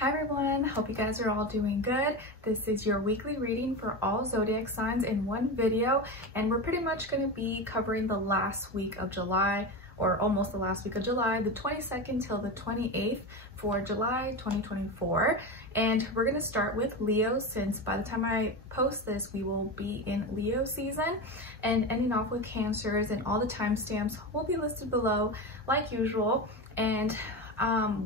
Hi everyone, hope you guys are all doing good. This is your weekly reading for all zodiac signs in one video, and we're pretty much going to be covering the last week of July, or almost the last week of July, the 22nd till the 28th for July 2024. And we're going to start with Leo, since by the time I post this we will be in Leo season, and ending off with Cancers, and all the timestamps will be listed below like usual. And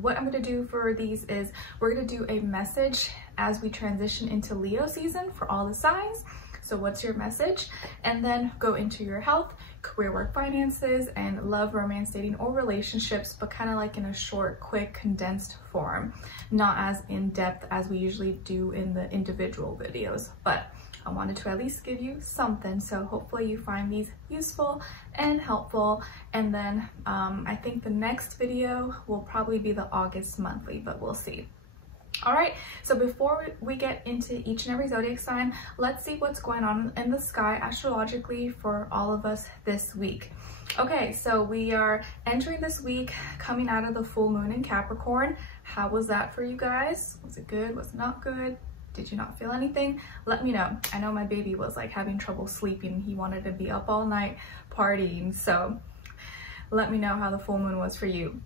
what I'm going to do for these is we're going to do a message as we transition into Leo season for all the signs. So what's your message? And then go into your health, career, work, finances, and love, romance, dating, or relationships, but kind of like in a short, quick, condensed form, not as in-depth as we usually do in the individual videos. But I wanted to at least give you something, so hopefully you find these useful and helpful. And then I think the next video will probably be the August monthly, but we'll see. All right, so before we get into each and every zodiac sign, let's see what's going on in the sky astrologically for all of us this week. Okay, so we are entering this week coming out of the full moon in Capricorn. How was that for you guys? Was it good? Was it not good? Did you not feel anything? Let me know. I know my baby was like having trouble sleeping. He wanted to be up all night partying. So let me know how the full moon was for you.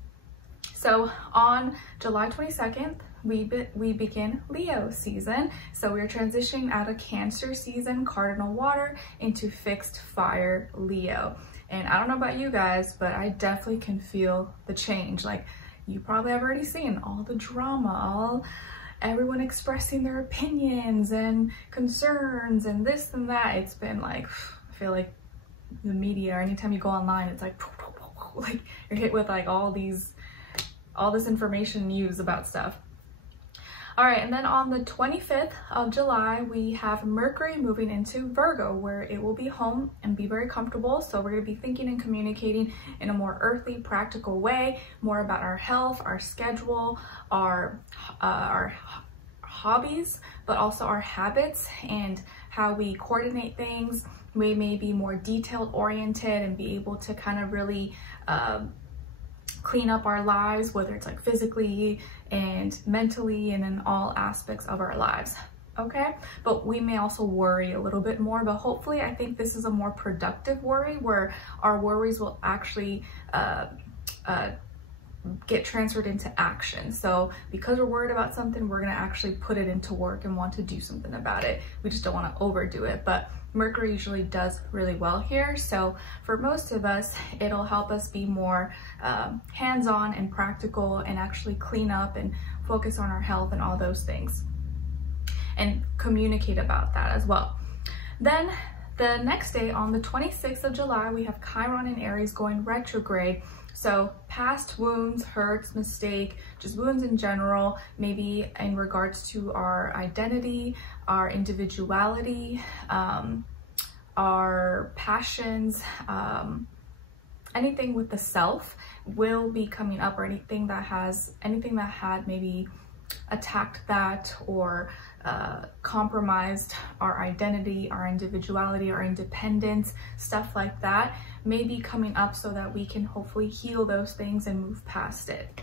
So on July 22nd, we begin Leo season. So we're transitioning out of Cancer season, cardinal water, into fixed fire Leo. And I don't know about you guys, but I definitely can feel the change. Like, you probably have already seen all the drama, everyone expressing their opinions and concerns and this and that. It's been like, I feel like the media, or anytime you go online, it's like you're hit with like all this information, news about stuff. All right, and then on the 25th of July, we have Mercury moving into Virgo, where it will be home and be very comfortable. So we're going to be thinking and communicating in a more earthly, practical way, more about our health, our schedule, our hobbies, but also our habits and how we coordinate things. We may be more detailed oriented and be able to kind of really clean up our lives, whether it's like physically and mentally and in all aspects of our lives. Okay, but we may also worry a little bit more, but hopefully I think this is a more productive worry, where our worries will actually get transferred into action. So because we're worried about something, we're going to actually put it into work and want to do something about it. We just don't want to overdo it. But Mercury usually does really well here. So for most of us, it'll help us be more hands-on and practical, and actually clean up and focus on our health and all those things, and communicate about that as well. Then the next day, on the 26th of July, we have Chiron in Aries going retrograde. So past wounds, hurts, mistake, just wounds in general, maybe in regards to our identity, our individuality, our passions, anything with the self will be coming up, or anything that had maybe attacked that, or compromised our identity, our individuality, our independence, stuff like that may be coming up, so that we can hopefully heal those things and move past it.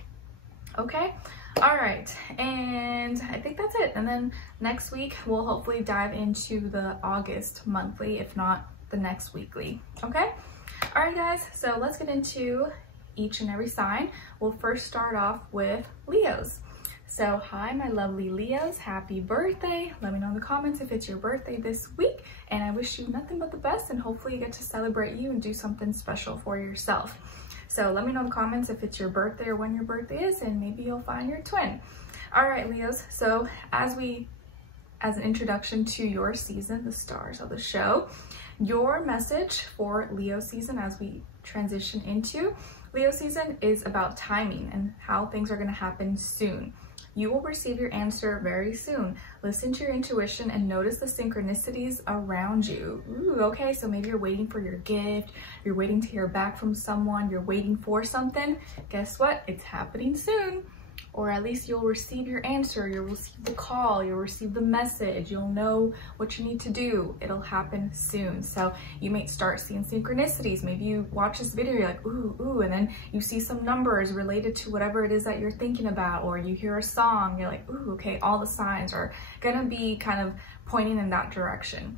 Okay, all right, and I think that's it. And then next week we'll hopefully dive into the August monthly, if not the next weekly. Okay, all right guys, so let's get into each and every sign. We'll first start off with Leos. So hi my lovely Leos, happy birthday. Let me know in the comments if it's your birthday this week, and I wish you nothing but the best, and hopefully you get to celebrate you and do something special for yourself. So let me know in the comments if it's your birthday or when your birthday is, and maybe you'll find your twin. All right Leos, so as an introduction to your season, the stars of the show, your message for Leo season as we transition into Leo season is about timing and how things are going to happen soon. You will receive your answer very soon. Listen to your intuition and notice the synchronicities around you. Ooh, okay, so maybe you're waiting for your gift, you're waiting to hear back from someone, you're waiting for something. Guess what? It's happening soon. or at least you'll receive your answer, you'll receive the call, you'll receive the message, you'll know what you need to do. It'll happen soon. So you may start seeing synchronicities. Maybe you watch this video, you're like, ooh, and then you see some numbers related to whatever it is that you're thinking about, or you hear a song, you're like, ooh, okay, all the signs are gonna be kind of pointing in that direction.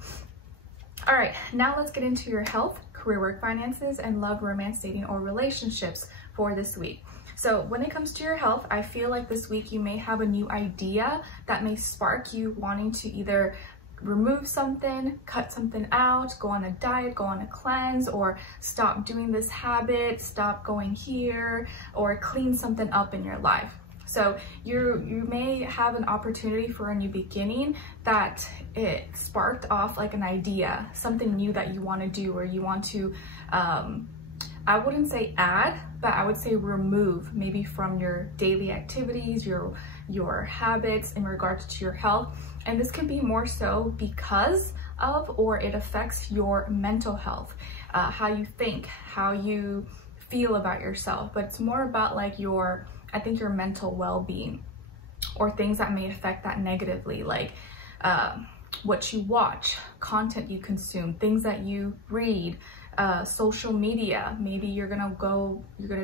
All right, now let's get into your health, career, work, finances, and love, romance, dating, or relationships for this week. So when it comes to your health, I feel like this week you may have a new idea that may spark you wanting to either remove something, cut something out, go on a diet, go on a cleanse, or stop doing this habit, stop going here, or clean something up in your life. So you may have an opportunity for a new beginning that it sparked off like an idea, something new that you want to do, or you want to, I wouldn't say add, but I would say remove maybe from your daily activities, your habits in regards to your health. And this could be more so because of, or it affects your mental health, how you think, how you feel about yourself, but it's more about like I think your mental well-being, or things that may affect that negatively, like what you watch, content you consume, things that you read, social media. Maybe you're gonna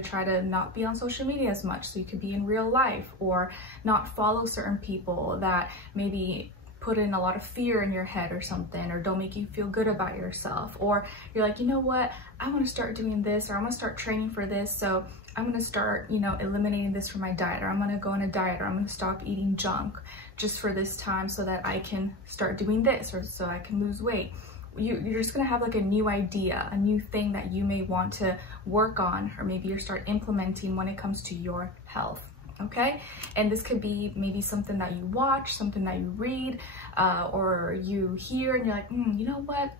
try to not be on social media as much so you could be in real life, or not follow certain people that maybe put in a lot of fear in your head or something, or don't make you feel good about yourself. Or you're like, you know what, I want to start doing this, or I'm gonna start training for this, so I'm gonna start, eliminating this from my diet, or I'm gonna go on a diet, or I'm gonna stop eating junk just for this time so that I can start doing this, or so I can lose weight. You're just gonna have like a new idea, a new thing that you may want to work on, or maybe you start implementing when it comes to your health. Okay, and this could be maybe something that you watch, something that you read, or you hear, and you're like, you know what,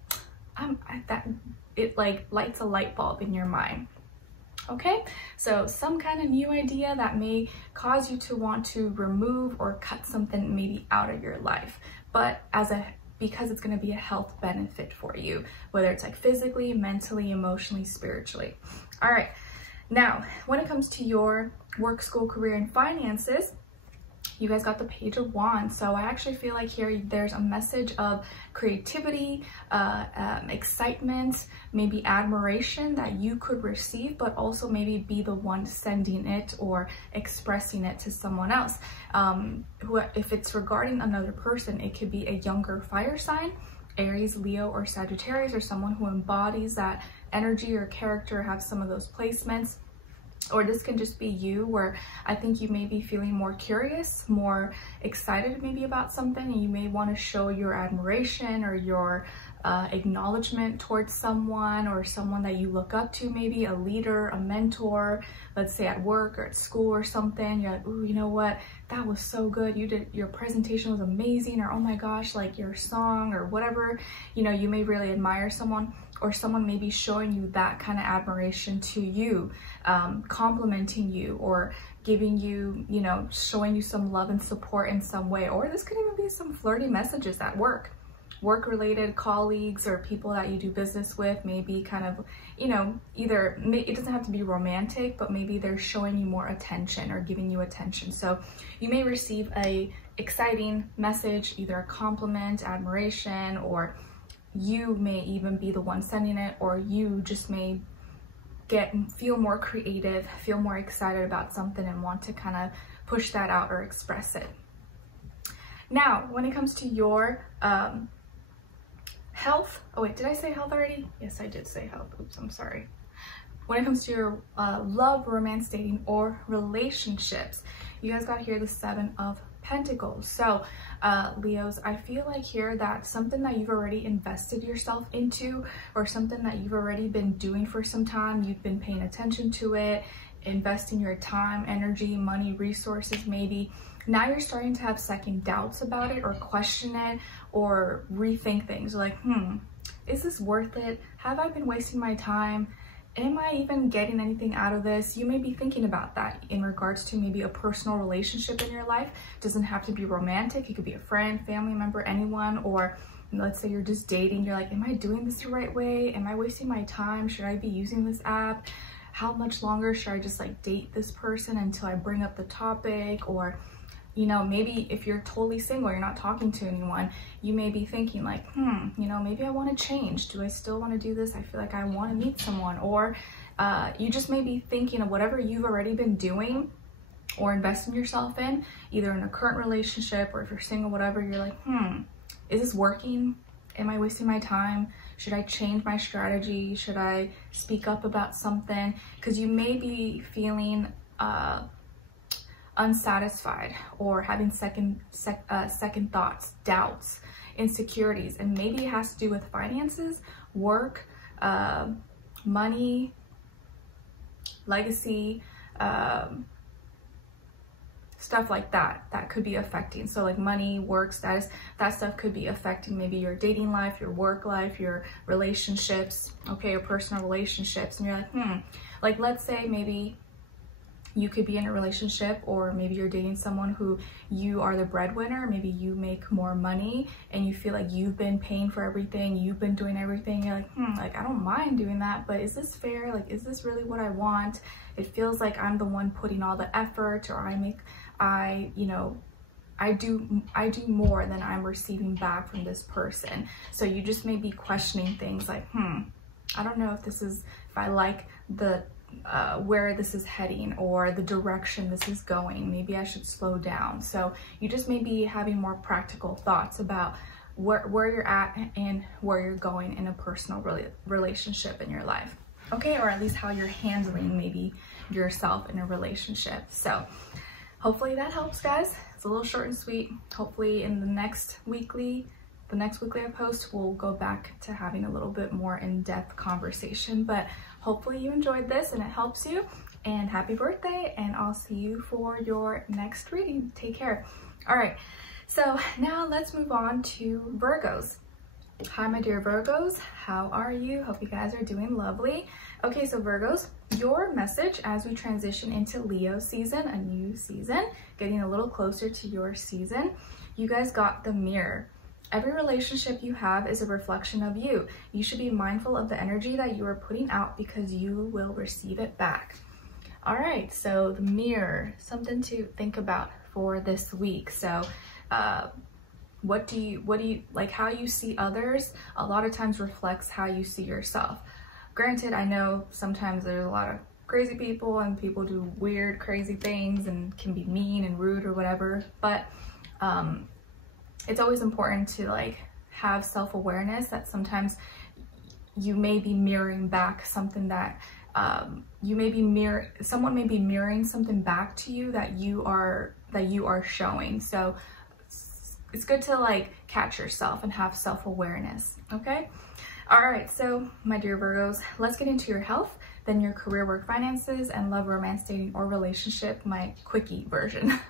it like lights a light bulb in your mind. Okay, so some kind of new idea that may cause you to want to remove or cut something maybe out of your life, but because it's going to be a health benefit for you, whether it's like physically, mentally, emotionally, spiritually. All right. Now, when it comes to your work, school, career, and finances, you guys got the Page of Wands. So I actually feel like here there's a message of creativity, excitement, maybe admiration that you could receive, but also maybe be the one sending it or expressing it to someone else. If it's regarding another person, it could be a younger fire sign, Aries, Leo, or Sagittarius, or someone who embodies that energy or character, have some of those placements. Or this can just be you, where I think you may be feeling more curious, more excited maybe about something, and you may want to show your admiration or your acknowledgement towards someone, or someone that you look up to, maybe a leader, a mentor, let's say at work or at school or something. You're like, ooh, you know what, that was so good, your presentation was amazing, or oh my gosh, like your song or whatever, you may really admire someone, or someone may be showing you that kind of admiration to you, complimenting you, or giving you, showing you some love and support in some way. Or this could even be some flirty messages at work-related colleagues or people that you do business with, maybe kind of, either, it doesn't have to be romantic, but maybe they're showing you more attention or giving you attention. So you may receive a exciting message, either a compliment, admiration, or you may even be the one sending it, or you just may feel more creative, feel more excited about something, and want to kind of push that out or express it. Now, when it comes to your health, oh wait, did I say health already? Yes, I did say health. Oops, I'm sorry. When it comes to your love, romance, dating, or relationships, you guys got here the 7 of Pentacles. So Leos, I feel like here that something that you've already invested yourself into, or something that you've already been doing for some time, you've been paying attention to it, investing your time, energy, money, resources maybe. Now you're starting to have second doubts about it, or question it, or rethink things. Like, is this worth it? Have I been wasting my time? Am I even getting anything out of this? You may be thinking about that in regards to maybe a personal relationship in your life. It doesn't have to be romantic. It could be a friend, family member, anyone, or let's say you're just dating. You're like, am I doing this the right way? Am I wasting my time? Should I be using this app? how much longer should I just like date this person until I bring up the topic? Or, you know, maybe if you're totally single, you're not talking to anyone, you may be thinking like, you know, maybe I want to change. Do I still want to do this? I feel like I want to meet someone. Or you just may be thinking of whatever you've already been doing or investing yourself in, either in a current relationship or if you're single, whatever, you're like, is this working? Am I wasting my time? Should I change my strategy? Should I speak up about something? Because you may be feeling unsatisfied or having second thoughts, doubts, insecurities, and maybe it has to do with finances, work, money, legacy, stuff like that could be affecting. So like money, work, status, that stuff could be affecting maybe your dating life, your work life, your relationships, okay, your personal relationships. And you're like, like let's say maybe you could be in a relationship, or maybe you're dating someone who you are the breadwinner, maybe you make more money and you feel like you've been paying for everything, you've been doing everything. You're like, like I don't mind doing that, but is this fair? Like, is this really what I want? It feels like I'm the one putting all the effort, or I do more than I'm receiving back from this person. So you just may be questioning things like, I don't know if I like the where this is heading or the direction this is going. Maybe I should slow down. So you just may be having more practical thoughts about where you're at and where you're going in a personal relationship in your life. Okay, or at least how you're handling maybe yourself in a relationship. So hopefully that helps, guys. It's a little short and sweet. Hopefully in the next weekly I post, we'll go back to having a little bit more in-depth conversation. But hopefully you enjoyed this and it helps you. And happy birthday, and I'll see you for your next reading. Take care. All right, so now let's move on to Virgos. Hi, my dear Virgos. How are you? Hope you guys are doing lovely. Okay, so Virgos, your message as we transition into Leo season, a new season, getting a little closer to your season, you guys got the Mirror. Every relationship you have is a reflection of you. You should be mindful of the energy that you are putting out because you will receive it back. All right, so the Mirror, something to think about for this week. So what do you like, how you see others a lot of times reflects how you see yourself. Granted, I know sometimes there's a lot of crazy people and people do weird, crazy things and can be mean and rude or whatever, but it's always important to like have self-awareness that sometimes you may be mirroring back something that someone may be mirroring something back to you that you are showing. So it's good to like catch yourself and have self-awareness. Okay, all right, so my dear Virgos, let's get into your health, then your career, work, finances, and love, romance, dating, or relationship, my quickie version.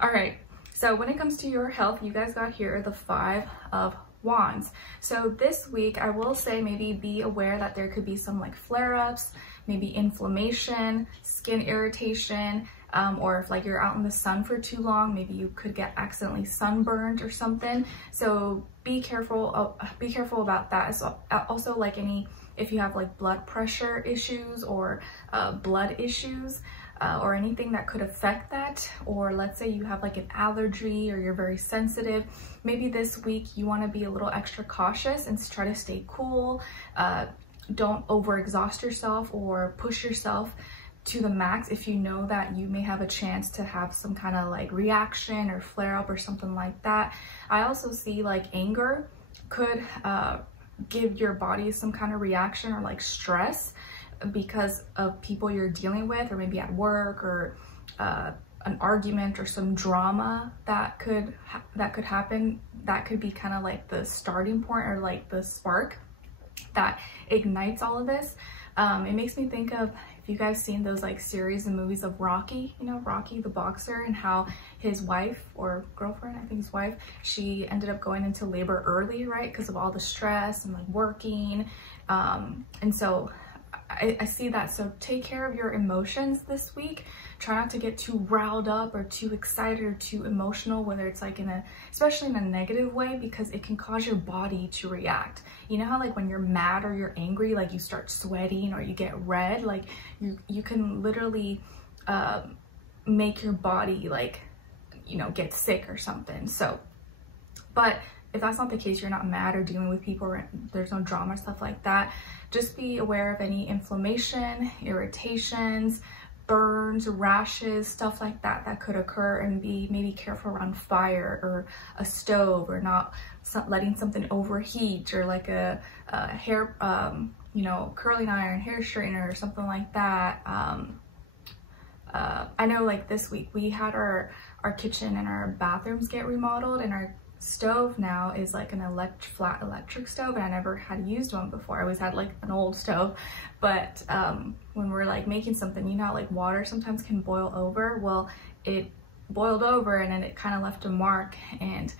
All right, so when it comes to your health, you guys got here the 5 of Wands. So this week, I will say maybe be aware that there could be some like flare-ups, maybe inflammation, skin irritation, or if like you're out in the sun for too long, maybe you could get accidentally sunburned or something. So be careful about that. So also like if you have like blood pressure issues or blood issues, or anything that could affect that, or let's say you have like an allergy or you're very sensitive, maybe this week you want to be a little extra cautious and try to stay cool. Don't overexhaust yourself or push yourself to the max if you know that you may have a chance to have some kind of like reaction or flare up or something like that. I also see like anger could give your body some kind of reaction or like stress because of people you're dealing with, or maybe at work, or an argument or some drama that could happen. That could be kind of like the starting point or like the spark that ignites all of this. It makes me think of, if you guys seen those like series and movies of Rocky, you know, Rocky the boxer, and how his wife or girlfriend, I think his wife, she ended up going into labor early, right? Because of all the stress and like working. And so I see that. So take care of your emotions this week. Try not to get too riled up or too excited or too emotional, whether it's like especially in a negative way, because it can cause your body to react. You know how like when you're mad or you're angry, like you start sweating or you get red, like you can literally make your body like, you know, get sick or something. So, but if that's not the case, you're not mad or dealing with people, or there's no drama, stuff like that, just be aware of any inflammation, irritations, burns, rashes, stuff like that that could occur, and be maybe careful around fire or a stove, or not letting something overheat, or like a hair, you know, curling iron, hair straightener or something like that. I know like this week we had our kitchen and our bathrooms get remodeled, and our stove now is like an flat electric stove, and I never had used one before. I always had like an old stove. But when we're like making something, you know how like water sometimes can boil over? Well, it boiled over and then it kind of left a mark, and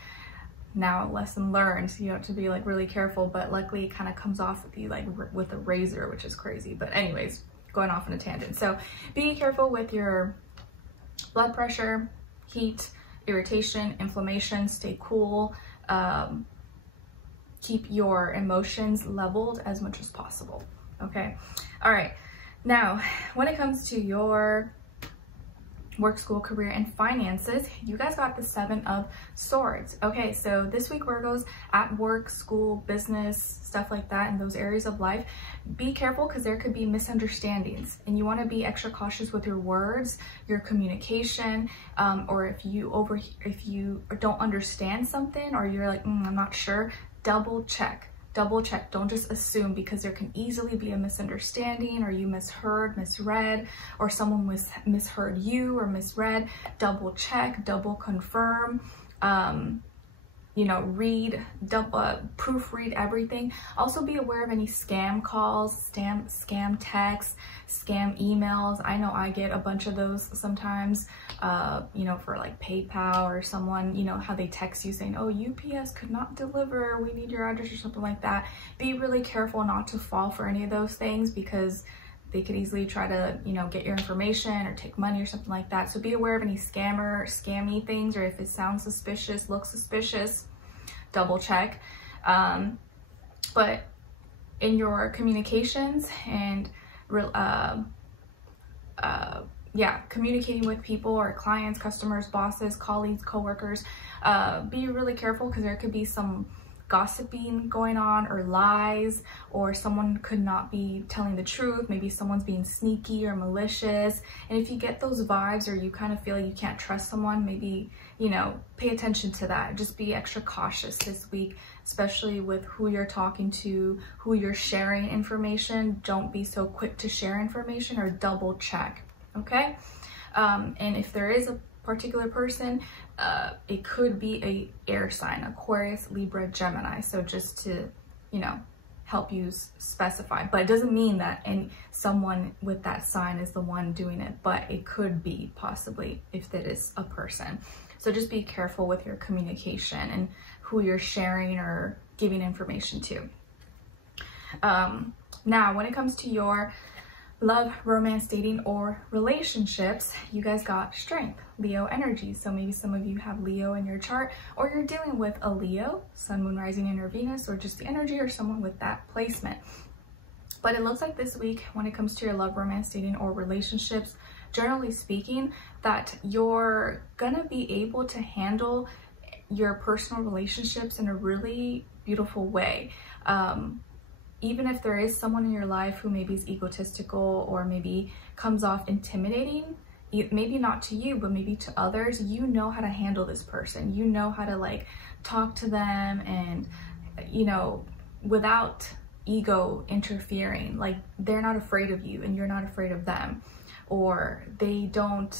now lesson learned, you have to be like really careful. But luckily it kind of comes off with you like with a razor, which is crazy. But anyways, going off on a tangent. So be careful with your blood pressure, heat, irritation, inflammation. Stay cool. Keep your emotions leveled as much as possible. Okay. All right. Now, when it comes to your work, school, career, and finances, you guys got the 7 of Swords. Okay, so this week, Virgos, at work, school, business, stuff like that, in those areas of life, be careful because there could be misunderstandings, and you want to be extra cautious with your words, your communication, or if you don't understand something, or you're like, I'm not sure, double check. Don't just assume, because there can easily be a misunderstanding, or you misread, or someone misheard you or misread. Double check, double confirm. You know, proofread everything. Also be aware of any scam calls, scam texts, scam emails. I know I get a bunch of those sometimes, you know, for like PayPal, or someone, you know, how they text you saying, oh, UPS could not deliver, we need your address, or something like that. Be really careful not to fall for any of those things, because they could easily try to, you know, get your information or take money or something like that. So be aware of any scammy things, or if it sounds suspicious, looks suspicious, double check. But in your communications and communicating with people, or clients, customers, bosses, colleagues, coworkers, be really careful, because there could be some gossiping going on, or lies, or someone could not be telling the truth. Maybe someone's being sneaky or malicious. And if you get those vibes, or you kind of feel you can't trust someone, maybe, you know, pay attention to that. Just be extra cautious this week, especially with who you're talking to, who you're sharing information. Don't be so quick to share information, or double check. Okay. And if there is a particular person, it could be a air sign, Aquarius, Libra, Gemini. So just to, you know, help you specify, but it doesn't mean that someone with that sign is the one doing it, but it could be possibly if that is a person. So just be careful with your communication and who you're sharing or giving information to. Now, when it comes to your love, romance, dating, or relationships, you guys got Strength, Leo energy. So maybe some of you have Leo in your chart, or you're dealing with a Leo, Sun, Moon, Rising, and or Venus, or just the energy, or someone with that placement. But it looks like this week, when it comes to your love, romance, dating, or relationships, generally speaking, that you're gonna be able to handle your personal relationships in a really beautiful way. Even if there is someone in your life who maybe is egotistical, or maybe comes off intimidating, maybe not to you, but maybe to others, you know how to handle this person. You know how to like talk to them, and, you know, without ego interfering. Like, they're not afraid of you and you're not afraid of them, or they don't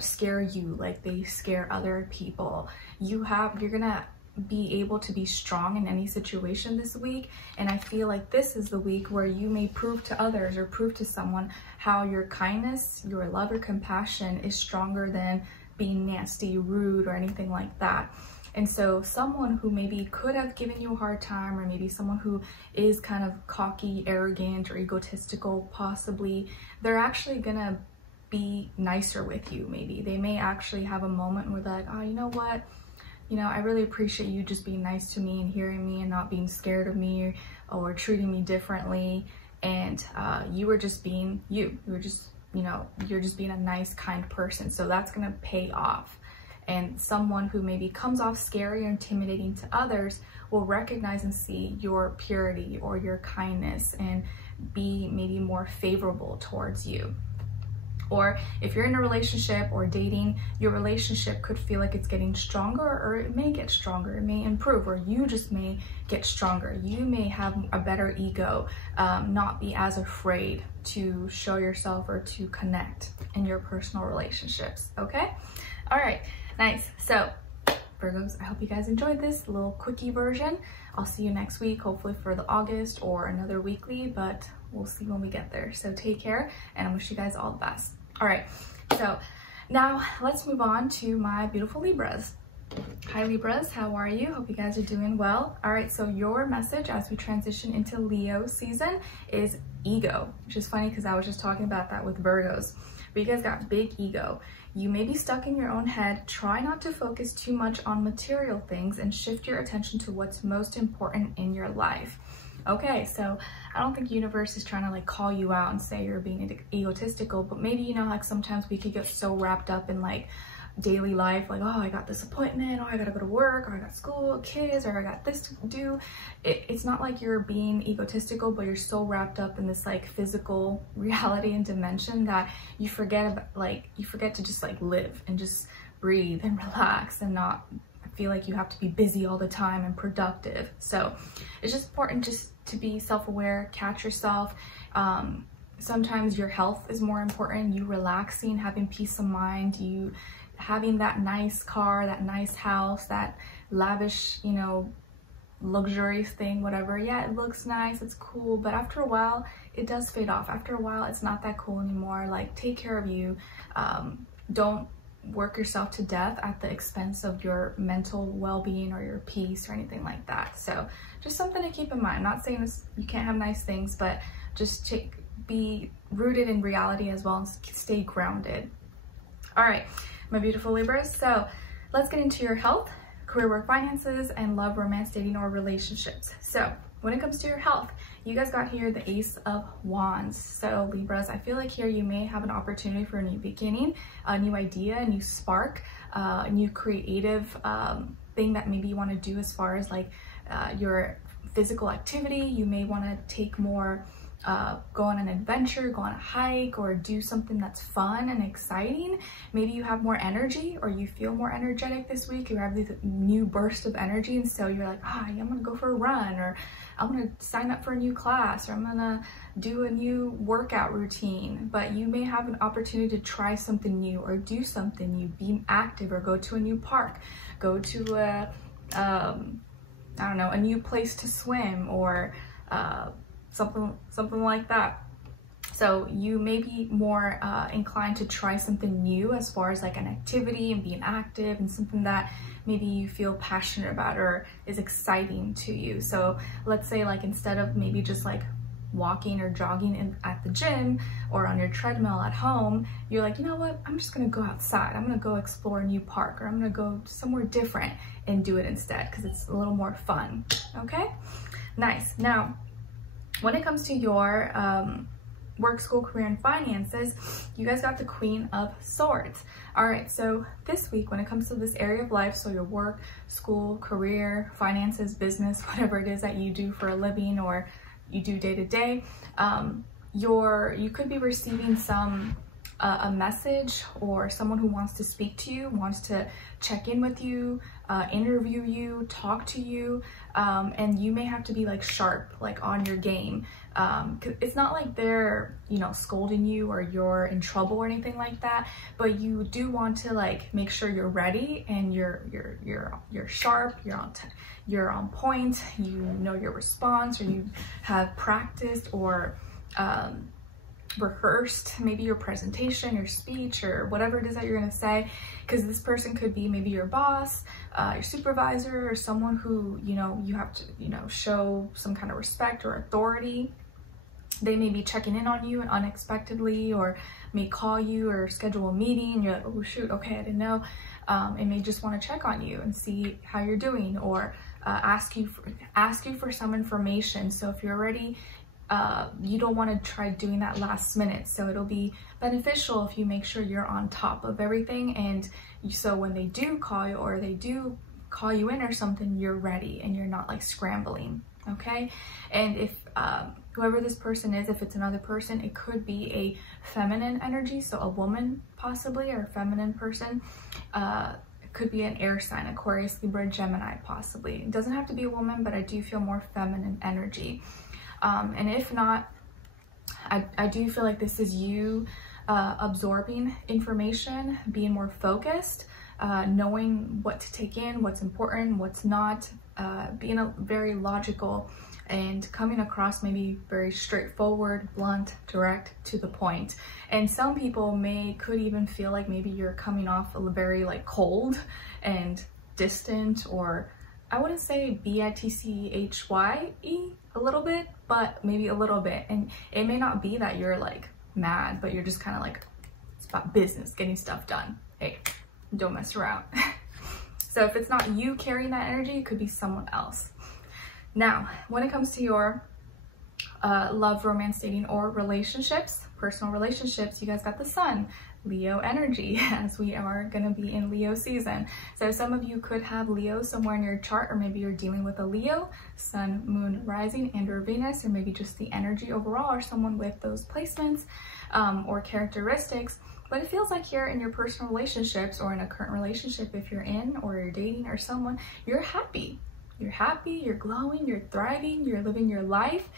scare you like they scare other people. You're gonna be able to be strong in any situation this week. And I feel like this is the week where you may prove to others, or prove to someone, how your kindness, your love, or compassion is stronger than being nasty, rude, or anything like that. And so someone who maybe could have given you a hard time, or maybe someone who is kind of cocky, arrogant, or egotistical, possibly, they're actually gonna be nicer with you. Maybe they may actually have a moment where they're like, oh, you know what? You know, I really appreciate you just being nice to me and hearing me and not being scared of me or treating me differently. And you were just being you. You were just, you know, you're just being a nice, kind person. So that's gonna pay off. And someone who maybe comes off scary or intimidating to others will recognize and see your purity or your kindness and be maybe more favorable towards you. Or if you're in a relationship or dating, your relationship could feel like it's getting stronger, or it may get stronger, it may improve, or you just may get stronger. You may have a better ego, not be as afraid to show yourself or to connect in your personal relationships, okay? All right, nice. So Virgos, I hope you guys enjoyed this little quickie version. I'll see you next week, hopefully for the August or another weekly, but we'll see when we get there. So take care, and I wish you guys all the best. All right, so now let's move on to my beautiful Libras. Hi Libras, how are you? Hope you guys are doing well. All right, so your message as we transition into Leo season is ego, which is funny because I was just talking about that with Virgos. But you guys got big ego. You may be stuck in your own head. Try not to focus too much on material things and shift your attention to what's most important in your life. Okay, so I don't think universe is trying to like call you out and say you're being egotistical, but maybe, you know, like sometimes we could get so wrapped up in like daily life, like, oh, I got this appointment, oh, I gotta go to work, or I got school, kids, or I got this to do. It's not like you're being egotistical, but you're so wrapped up in this like physical reality and dimension that you forget about, like, you forget to just like live and just breathe and relax and not feel like you have to be busy all the time and productive. So it's just important just to be self-aware, catch yourself. Sometimes your health is more important. You relaxing, having peace of mind, you having that nice car, that nice house, that lavish, you know, luxurious thing, whatever. Yeah, it looks nice, it's cool, but after a while it does fade off. After a while it's not that cool anymore. Like, take care of you. Don't work yourself to death at the expense of your mental well-being or your peace or anything like that. So just something to keep in mind. I'm not saying this, you can't have nice things, but just be rooted in reality as well and stay grounded. All right, my beautiful Libras, so let's get into your health, career, work, finances, and love, romance, dating, or relationships. So when it comes to your health, you guys got here the Ace of Wands. So Libras, I feel like here you may have an opportunity for a new beginning, a new idea, a new spark, a new creative thing that maybe you want to do as far as like your physical activity. You may want to take more, go on an adventure, go on a hike, or do something that's fun and exciting. Maybe you have more energy, or you feel more energetic this week. You have this new burst of energy, and so you're like, I'm gonna go for a run, or I'm gonna sign up for a new class, or I'm gonna do a new workout routine. But you may have an opportunity to try something new or do something new, be active, or go to a new park, go to a I don't know, a new place to swim, or something like that. So you may be more inclined to try something new as far as like an activity and being active, and something that maybe you feel passionate about or is exciting to you. So let's say, like, instead of maybe just like walking or jogging at the gym or on your treadmill at home, you're like, you know what, I'm just gonna go outside, I'm gonna go explore a new park, or I'm gonna go somewhere different and do it instead, because it's a little more fun. Okay, nice. Now when it comes to your work, school, career, and finances, you guys got the Queen of Swords. All right, so this week when it comes to this area of life, so your work, school, career, finances, business, whatever it is that you do for a living or you do day to day, you could be receiving a message, or someone who wants to speak to you, wants to check in with you, interview you, talk to you, and you may have to be like sharp, like on your game. It's not like they're, you know, scolding you or you're in trouble or anything like that, but you do want to like make sure you're ready and you're sharp, you're on point, you know your response, or you have practiced, or rehearsed maybe your presentation, your speech, or whatever it is that you're going to say, because this person could be maybe your boss, your supervisor, or someone who, you know, you have to, you know, show some kind of respect or authority. They may be checking in on you unexpectedly, or may call you or schedule a meeting. You're like, oh shoot, okay, I didn't know. And may just want to check on you and see how you're doing, or ask you for some information. So if you're already you don't want to try doing that last minute, so it'll be beneficial if you make sure you're on top of everything, and so when they do call you or they do call you in or something, you're ready and you're not like scrambling. Okay. And if whoever this person is, if it's another person, it could be a feminine energy, so a woman possibly, or a feminine person. It could be an air sign, Aquarius, Libra, Gemini possibly. It doesn't have to be a woman, but I do feel more feminine energy. And if not, I do feel like this is you absorbing information, being more focused, knowing what to take in, what's important, what's not, being very logical and coming across maybe very straightforward, blunt, direct, to the point. And some people could even feel like maybe you're coming off very like cold and distant, or I wouldn't say bitchy a little bit, but maybe a little bit. And it may not be that you're like mad, but you're just kind of like, it's about business, getting stuff done. Hey, don't mess around. So if it's not you carrying that energy, it could be someone else. Now, when it comes to your love, romance, dating, or relationships, personal relationships, you guys got the Sun, Leo energy, as we are going to be in Leo season. So some of you could have Leo somewhere in your chart, or maybe you're dealing with a Leo, Sun, Moon, Rising, and or Venus, or maybe just the energy overall, or someone with those placements or characteristics. But it feels like here in your personal relationships, or in a current relationship, if you're in or you're dating or someone, you're happy. You're happy, you're glowing, you're thriving, you're living your life.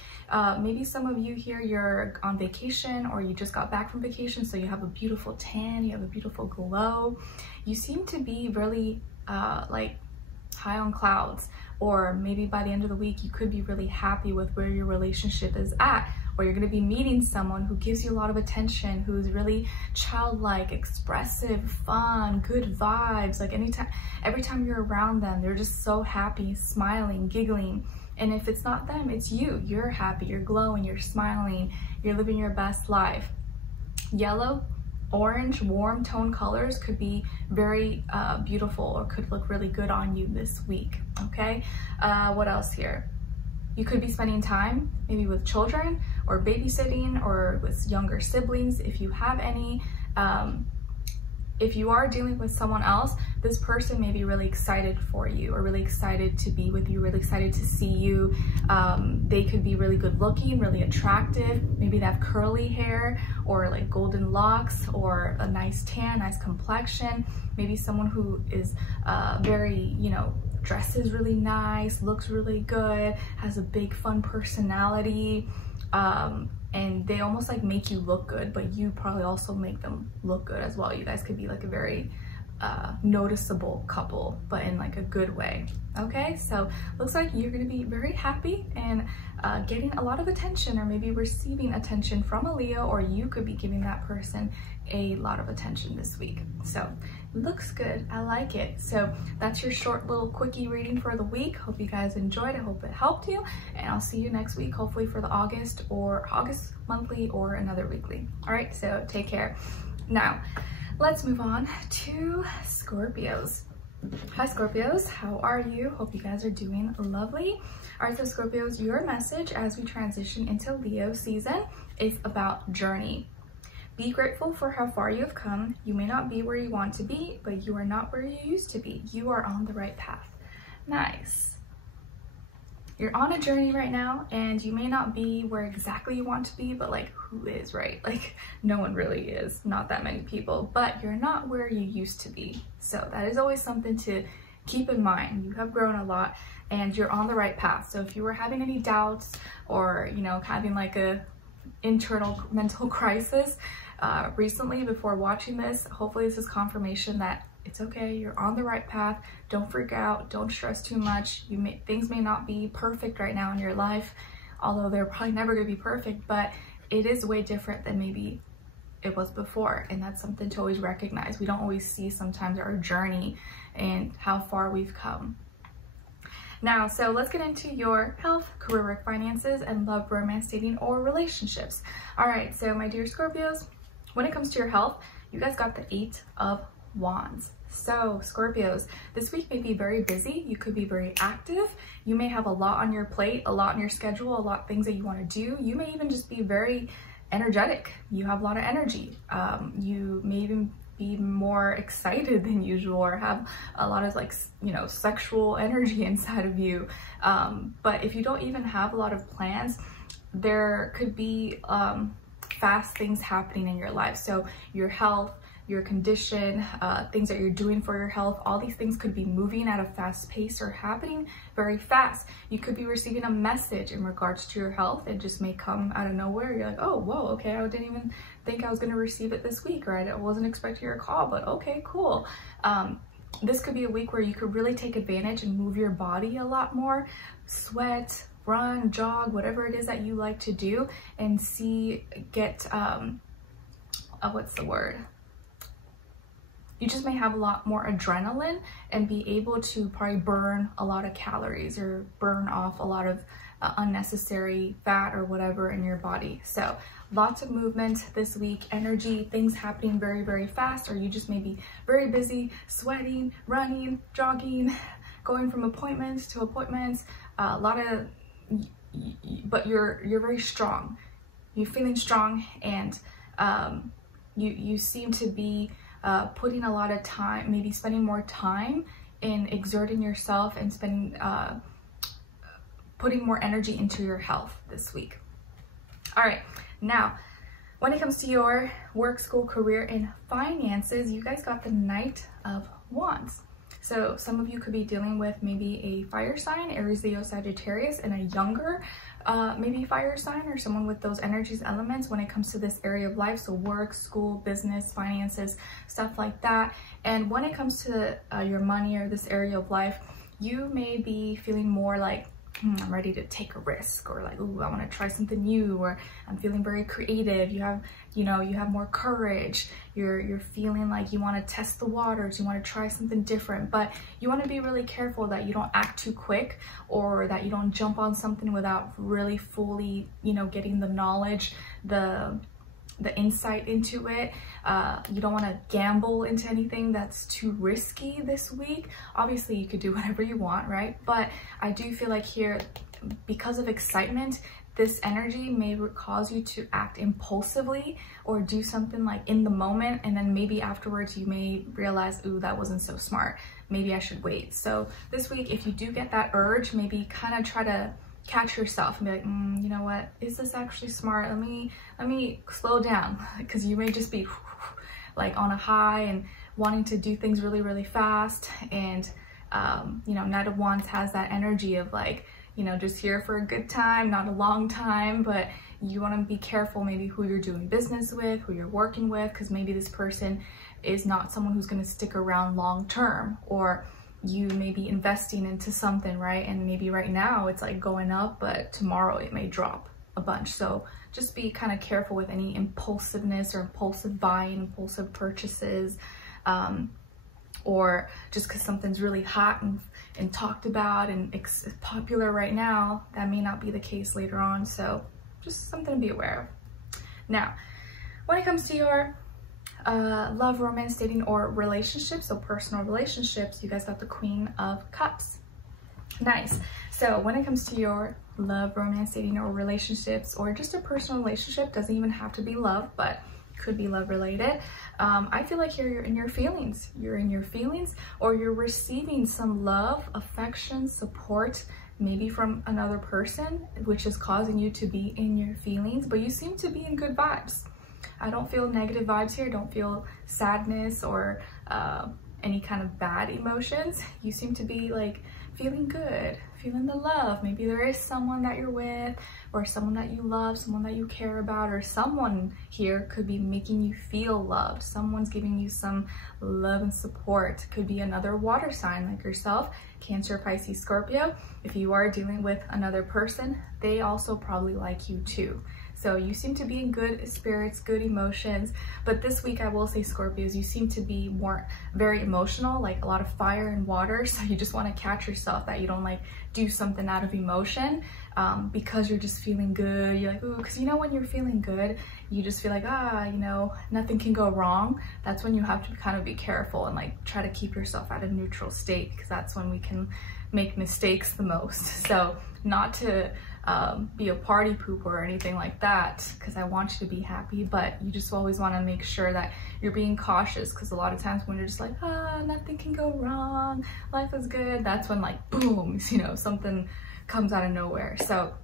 Maybe some of you here, you're on vacation, or you just got back from vacation, so you have a beautiful tan, you have a beautiful glow. You seem to be really like high on clouds, or maybe by the end of the week, you could be really happy with where your relationship is at, or you're going to be meeting someone who gives you a lot of attention, who's really childlike, expressive, fun, good vibes. Like every time you're around them, they're just so happy, smiling, giggling. And if it's not them, it's you. You're happy, you're glowing, you're smiling, you're living your best life. Yellow, orange, warm tone colors could be very beautiful, or could look really good on you this week. Okay, what else here? You could be spending time maybe with children, or babysitting, or with younger siblings if you have any. If you are dealing with someone else, this person may be really excited for you, or really excited to be with you, really excited to see you. They could be really good looking, really attractive. Maybe they have curly hair, or like golden locks, or a nice tan, nice complexion. Maybe someone who is very, you know, dresses really nice, looks really good, has a big fun personality, and they almost like make you look good, but you probably also make them look good as well. You guys could be like a very noticeable couple, but in like a good way. Okay, so looks like you're going to be very happy and getting a lot of attention, or maybe receiving attention from a Leo, or you could be giving that person a lot of attention this week. So looks good, I like it. So that's your short little quickie reading for the week. Hope you guys enjoyed. I hope it helped you, and I'll see you next week, hopefully for the August monthly or another weekly. All right, so take care. Now let's move on to Scorpios. Hi Scorpios, how are you? Hope you guys are doing lovely. All right, so Scorpios, your message as we transition into Leo season is about journey. Be grateful for how far you have come. You may not be where you want to be, but you are not where you used to be. You are on the right path. Nice. You're on a journey right now, and you may not be where exactly you want to be, but like, who is, right? Like, no one really is, not that many people, but you're not where you used to be. So that is always something to keep in mind. You have grown a lot, and you're on the right path. So if you were having any doubts, or, you know, having like a internal mental crisis recently before watching this, hopefully this is confirmation that it's okay, you're on the right path. Don't freak out, don't stress too much. Things may not be perfect right now in your life, although they're probably never going to be perfect, but it is way different than maybe it was before, and that's something to always recognize. We don't always see sometimes our journey and how far we've come. Now, so let's get into your health, career, work, finances, and love, romance, dating, or relationships. All right, so my dear Scorpios, when it comes to your health, you guys got the 8 of Wands. So Scorpios, this week may be very busy. You could be very active. You may have a lot on your plate, a lot on your schedule, a lot of things that you want to do. You may even just be very energetic. You have a lot of energy. You may even be more excited than usual, or have a lot of, like, you know, sexual energy inside of you. But if you don't even have a lot of plans, there could be fast things happening in your life. So your health, your condition, things that you're doing for your health, all these things could be moving at a fast pace or happening very fast. You could be receiving a message in regards to your health. It just may come out of nowhere. You're like, oh, whoa, okay, I didn't even think I was going to receive it this week, or I wasn't expecting your call, but okay, cool. This could be a week where you could really take advantage and move your body a lot more, sweat, run, jog, whatever it is that you like to do, and get, what's the word? You just may have a lot more adrenaline and be able to probably burn a lot of calories or burn off a lot of unnecessary fat or whatever in your body. So lots of movement this week, energy, things happening very, very fast, or you just may be very busy, sweating, running, jogging, going from appointments to appointments, a lot of, but you're very strong. You're feeling strong, and you seem to be putting a lot of time, maybe spending more time in exerting yourself and putting more energy into your health this week. All right, now when it comes to your work, school, career, and finances, you guys got the Knight of Wands. So some of you could be dealing with maybe a fire sign, Aries, Leo, Sagittarius, and a younger maybe fire sign, or someone with those energies, elements when it comes to this area of life. So work, school, business, finances, stuff like that. And when it comes to your money or this area of life, you may be feeling more like, I'm ready to take a risk, or like, ooh, I want to try something new, or I'm feeling very creative. You have more courage. You're feeling like you want to test the waters. You want to try something different, but you want to be really careful that you don't act too quick, or that you don't jump on something without really fully, getting the knowledge, the insight into it. You don't want to gamble into anything that's too risky this week. Obviously you could do whatever you want, right? But I do feel like here, because of excitement, this energy may cause you to act impulsively or do something like in the moment, and then maybe afterwards you may realize, ooh, that wasn't so smart. Maybe I should wait. So this week, if you do get that urge, maybe kind of try to catch yourself and be like, you know what, is this actually smart? Let me slow down, because you may just be like on a high and wanting to do things really, really fast. And Knight of Wands has that energy of like, just here for a good time, not a long time, but you want to be careful maybe who you're doing business with, who you're working with, because maybe this person is not someone who's going to stick around long term, or you may be investing into something, right? And maybe right now it's like going up, but tomorrow it may drop a bunch. So just be kind of careful with any impulsiveness or impulsive buying, impulsive purchases, or just because something's really hot and talked about and it's popular right now, that may not be the case later on. So just something to be aware of. Now, when it comes to your love, romance, dating, or relationships, so personal relationships, you guys got the Queen of Cups. Nice. So when it comes to your love, romance, dating, or relationships, or just a personal relationship, doesn't even have to be love, but could be love related. I feel like here you're in your feelings. You're in your feelings, or you're receiving some love, affection, support, maybe from another person, which is causing you to be in your feelings, but you seem to be in good vibes. I don't feel negative vibes here. Don't feel sadness or any kind of bad emotions. You seem to be like feeling good, feeling the love. Maybe there is someone that you're with, or someone that you love, someone that you care about, or someone here could be making you feel loved. Someone's giving you some love and support. Could be another water sign like yourself, Cancer, Pisces, Scorpio. If you are dealing with another person, they also probably like you too. So you seem to be in good spirits, good emotions. But this week, I will say, Scorpios, you seem to be very emotional, like a lot of fire and water. So you just want to catch yourself that you don't like do something out of emotion because you're just feeling good. You're like, ooh, because you know, when you're feeling good, you just feel like, you know, nothing can go wrong. That's when you have to kind of be careful and like try to keep yourself at a neutral state, because that's when we can make mistakes the most. So not to be a party pooper or anything like that, because I want you to be happy, but you just always want to make sure that you're being cautious, because a lot of times when you're just like, nothing can go wrong, life is good, that's when like boom, you know, something comes out of nowhere. So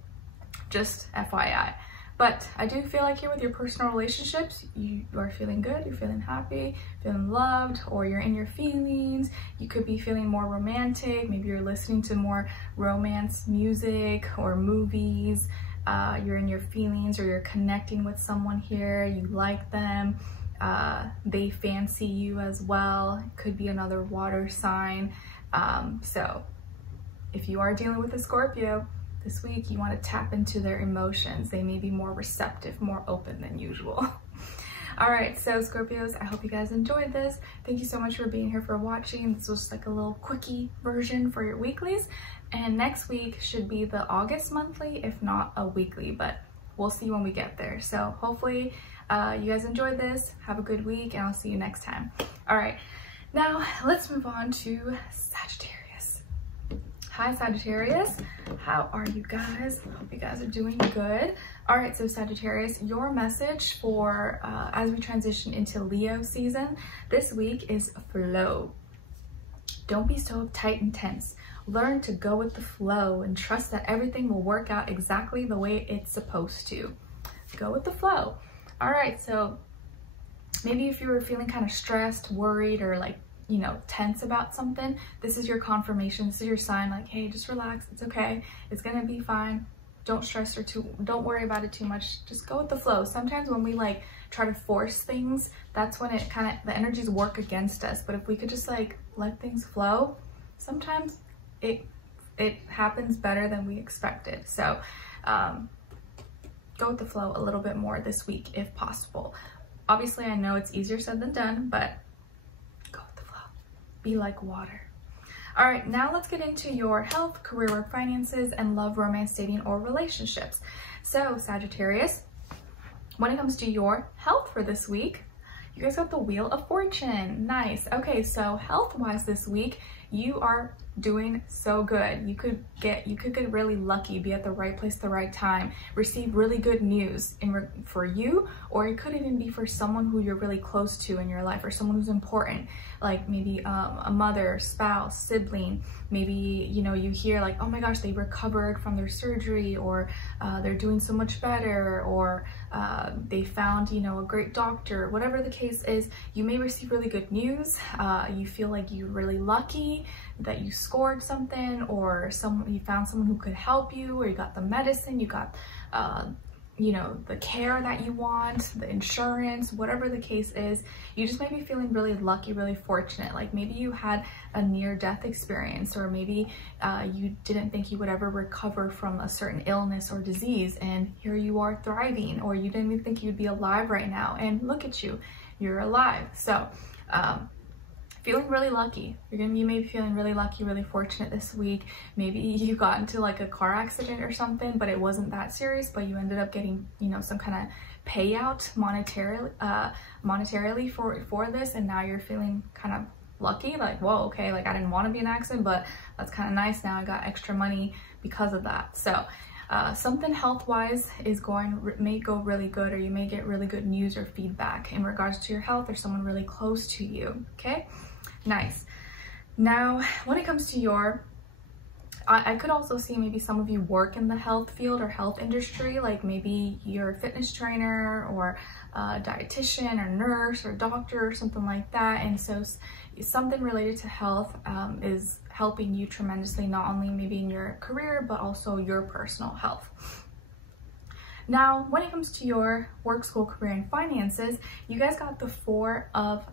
just FYI. But I do feel like here with your personal relationships, you are feeling good, you're feeling happy, feeling loved, or you're in your feelings. You could be feeling more romantic. Maybe you're listening to more romance music or movies. You're in your feelings, or you're connecting with someone here. You like them. They fancy you as well. It could be another water sign. So if you are dealing with a Scorpio, this week, you want to tap into their emotions. They may be more receptive, more open than usual. All right, so Scorpios, I hope you guys enjoyed this. Thank you so much for being here, for watching. This was just like a little quickie version for your weeklies. And next week should be the August monthly, if not a weekly, but we'll see when we get there. So hopefully you guys enjoyed this. Have a good week, and I'll see you next time. All right, now let's move on to Sagittarius. Hi Sagittarius, how are you guys? Hope you guys are doing good. All right, so Sagittarius, your message for as we transition into Leo season this week is flow. Don't be so uptight and tense. Learn to go with the flow and trust that everything will work out exactly the way it's supposed to. Go with the flow. All right, so maybe if you were feeling kind of stressed, worried, or like, you know, tense about something, this is your confirmation. This is your sign, like, hey, just relax, it's okay, it's gonna be fine. Don't stress or don't worry about it too much. Just go with the flow. Sometimes when we like try to force things, that's when it kind of, the energies work against us. But if we could just like let things flow, sometimes it happens better than we expected. So go with the flow a little bit more this week if possible. Obviously, I know it's easier said than done, but be like water. All right, now let's get into your health, career, work, finances, and love, romance, dating, or relationships. So Sagittarius, when it comes to your health for this week, you guys got the Wheel of Fortune. Nice. Okay, so health-wise this week, you are doing so good. You could get really lucky, be at the right place at the right time, receive really good news for you, or it could even be for someone who you're really close to in your life, or someone who's important, like maybe a mother, spouse, sibling. Maybe, you know, you hear like, oh my gosh, they recovered from their surgery, or they're doing so much better, or they found, you know, a great doctor. Whatever the case is, you may receive really good news. You feel like you're really lucky that you scored something, or you found someone who could help you, or you got the medicine, you got you know, the care that you want, the insurance, whatever the case is. You just might be feeling really lucky, really fortunate. Like maybe you had a near-death experience, or maybe you didn't think you would ever recover from a certain illness or disease, and here you are thriving, or you didn't even think you'd be alive right now, and look at you, you're alive. So feeling really lucky. You may be feeling really lucky, really fortunate this week. Maybe you got into like a car accident or something, but it wasn't that serious, but you ended up getting, you know, some kind of payout monetarily for this, and now you're feeling kind of lucky, like, whoa, okay, like I didn't want to be in an accident, but that's kind of nice, now I got extra money because of that. So something health-wise may go really good, or you may get really good news or feedback in regards to your health, or someone really close to you. Okay, nice. Now when it comes to your I could also see maybe some of you work in the health field or health industry, like maybe you're a fitness trainer, or a dietitian, or nurse, or doctor, or something like that. And so something related to health is helping you tremendously, not only maybe in your career, but also your personal health. Now, when it comes to your work, school, career, and finances, you guys got the Four of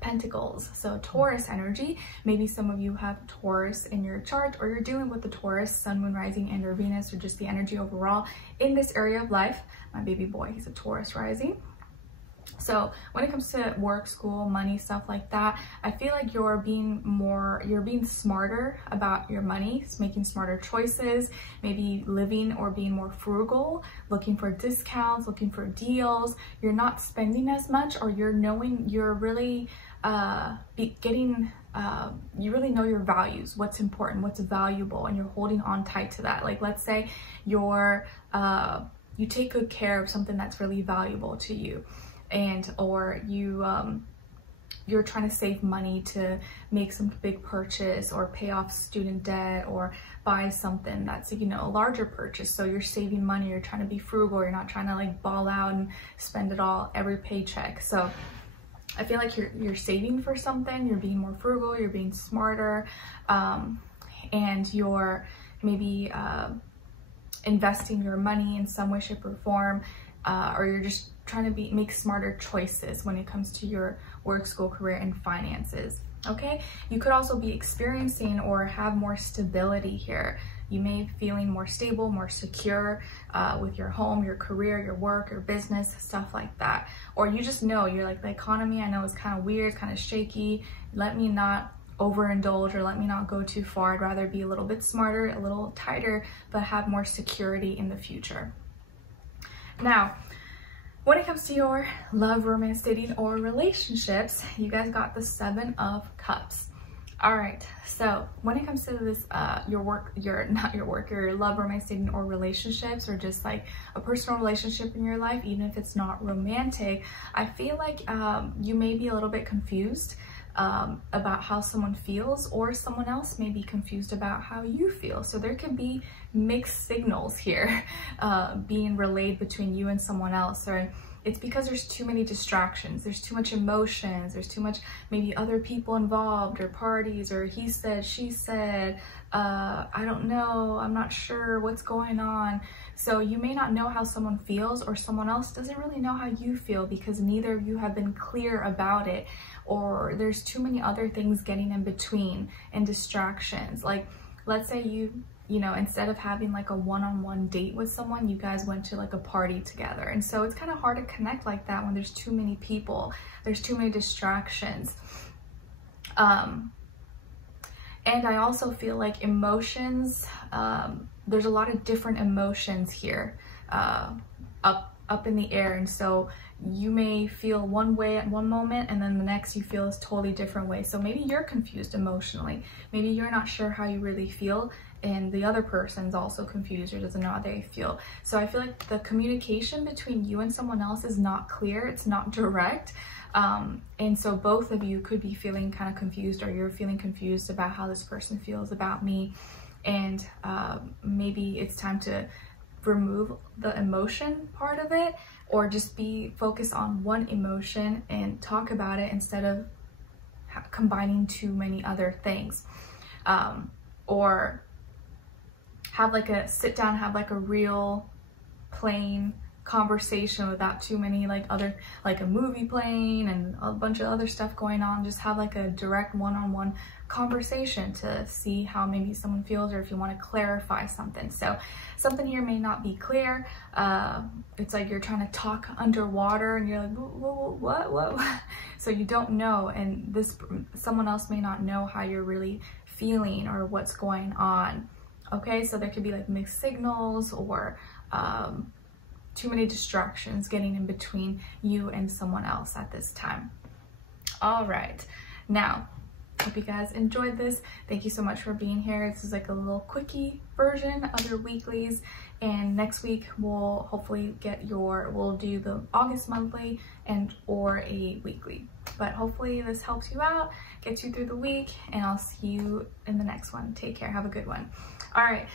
Pentacles. So Taurus energy. Maybe some of you have Taurus in your chart, or you're dealing with the Taurus, Sun, Moon, Rising, and or Venus, or just the energy overall in this area of life. My baby boy, he's a Taurus rising. So when it comes to work, school, money, stuff like that, I feel like you're being smarter about your money, making smarter choices, maybe living or being more frugal, looking for discounts, looking for deals. You're not spending as much, or you're really you really know your values, what's important, what's valuable, and you're holding on tight to that. Like, let's say you take good care of something that's really valuable to you, or you're trying to save money to make some big purchase, or pay off student debt, or buy something that's, you know, a larger purchase. So you're saving money, you're trying to be frugal, you're not trying to like ball out and spend it all every paycheck. So I feel like you're saving for something, you're being more frugal, you're being smarter, and you're maybe investing your money in some way, shape, or form, or you're just trying to make smarter choices when it comes to your work, school, career, and finances. Okay, you could also be experiencing or have more stability here. You may be feeling more stable, more secure with your home, your career, your work, your business, stuff like that. Or you just know, you're like, the economy I know is kind of weird, kind of shaky. Let me not overindulge, or let me not go too far. I'd rather be a little bit smarter, a little tighter, but have more security in the future. Now, when it comes to your love, romance, dating, or relationships, you guys got the Seven of Cups. All right, so when it comes to this, your love, romance, dating, or relationships, or just like a personal relationship in your life, even if it's not romantic, I feel like you may be a little bit confused about how someone feels, or someone else may be confused about how you feel. So there could be mixed signals here being relayed between you and someone else, or it's because there's too many distractions, there's too much emotions, there's too much maybe other people involved, or parties, or he said, she said, I don't know, I'm not sure what's going on. So you may not know how someone feels, or someone else doesn't really know how you feel, because neither of you have been clear about it, or there's too many other things getting in between and distractions. Like, let's say you know, instead of having like a one-on-one date with someone, you guys went to like a party together. And so it's kind of hard to connect like that when there's too many people, there's too many distractions. And I also feel like emotions, there's a lot of different emotions here up in the air. And so you may feel one way at one moment, and then the next you feel is totally different way. So maybe you're confused emotionally. Maybe you're not sure how you really feel, and the other person's also confused or doesn't know how they feel. So I feel like the communication between you and someone else is not clear, it's not direct. And so both of you could be feeling kind of confused, or you're feeling confused about how this person feels about me. And maybe it's time to remove the emotion part of it, or just be focused on one emotion and talk about it instead of combining too many other things. Or have like a sit down, have like a real plain conversation without too many like other, like a movie playing and a bunch of other stuff going on. Just have like a direct one-on-one conversation to see how maybe someone feels, or if you want to clarify something. So something here may not be clear. It's like you're trying to talk underwater and you're like, what? So you don't know, and someone else may not know how you're really feeling or what's going on. Okay, so there could be like mixed signals, or too many distractions getting in between you and someone else at this time. All right, now, hope you guys enjoyed this. Thank you so much for being here. This is like a little quickie version of your weeklies, and next week we'll hopefully we'll do the August monthly or a weekly. But hopefully this helps you out, gets you through the week, and I'll see you in the next one. Take care, have a good one. All right,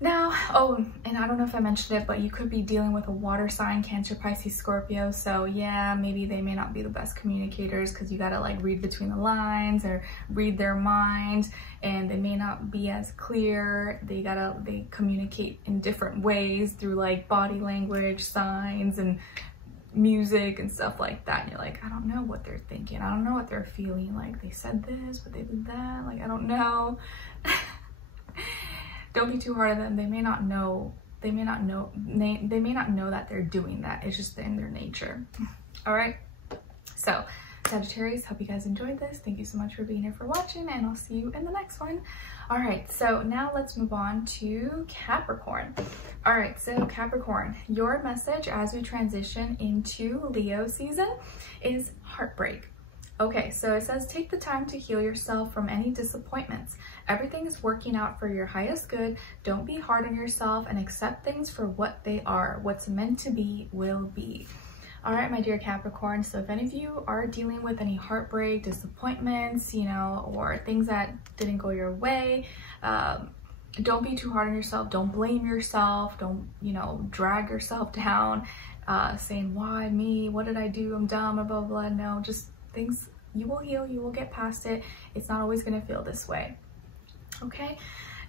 Now, oh, and I don't know if I mentioned it, but you could be dealing with a water sign, Cancer, Pisces, Scorpio. So yeah, maybe they may not be the best communicators because you gotta like read between the lines or read their mind, and they may not be as clear. They communicate in different ways through like body language, signs, and music and stuff like that. And you're like, I don't know what they're thinking. I don't know what they're feeling. Like they said this, but they did that. Like, I don't know. Don't be too hard on them. They may not know that they're doing that. It's just in their nature. All right. So Sagittarius, hope you guys enjoyed this. Thank you so much for being here for watching, and I'll see you in the next one. All right, so now let's move on to Capricorn. All right, so Capricorn, your message as we transition into Leo season is heartbreak. Okay, so it says, take the time to heal yourself from any disappointments. Everything is working out for your highest good. Don't be hard on yourself and accept things for what they are. What's meant to be will be. All right, my dear Capricorn, so if any of you are dealing with any heartbreak, disappointments, you know, or things that didn't go your way, don't be too hard on yourself. Don't blame yourself. Don't, you know, drag yourself down, saying, why me? What did I do? I'm dumb, blah, blah, blah. No, just things, you will heal, you will get past it. It's not always going to feel this way. Okay,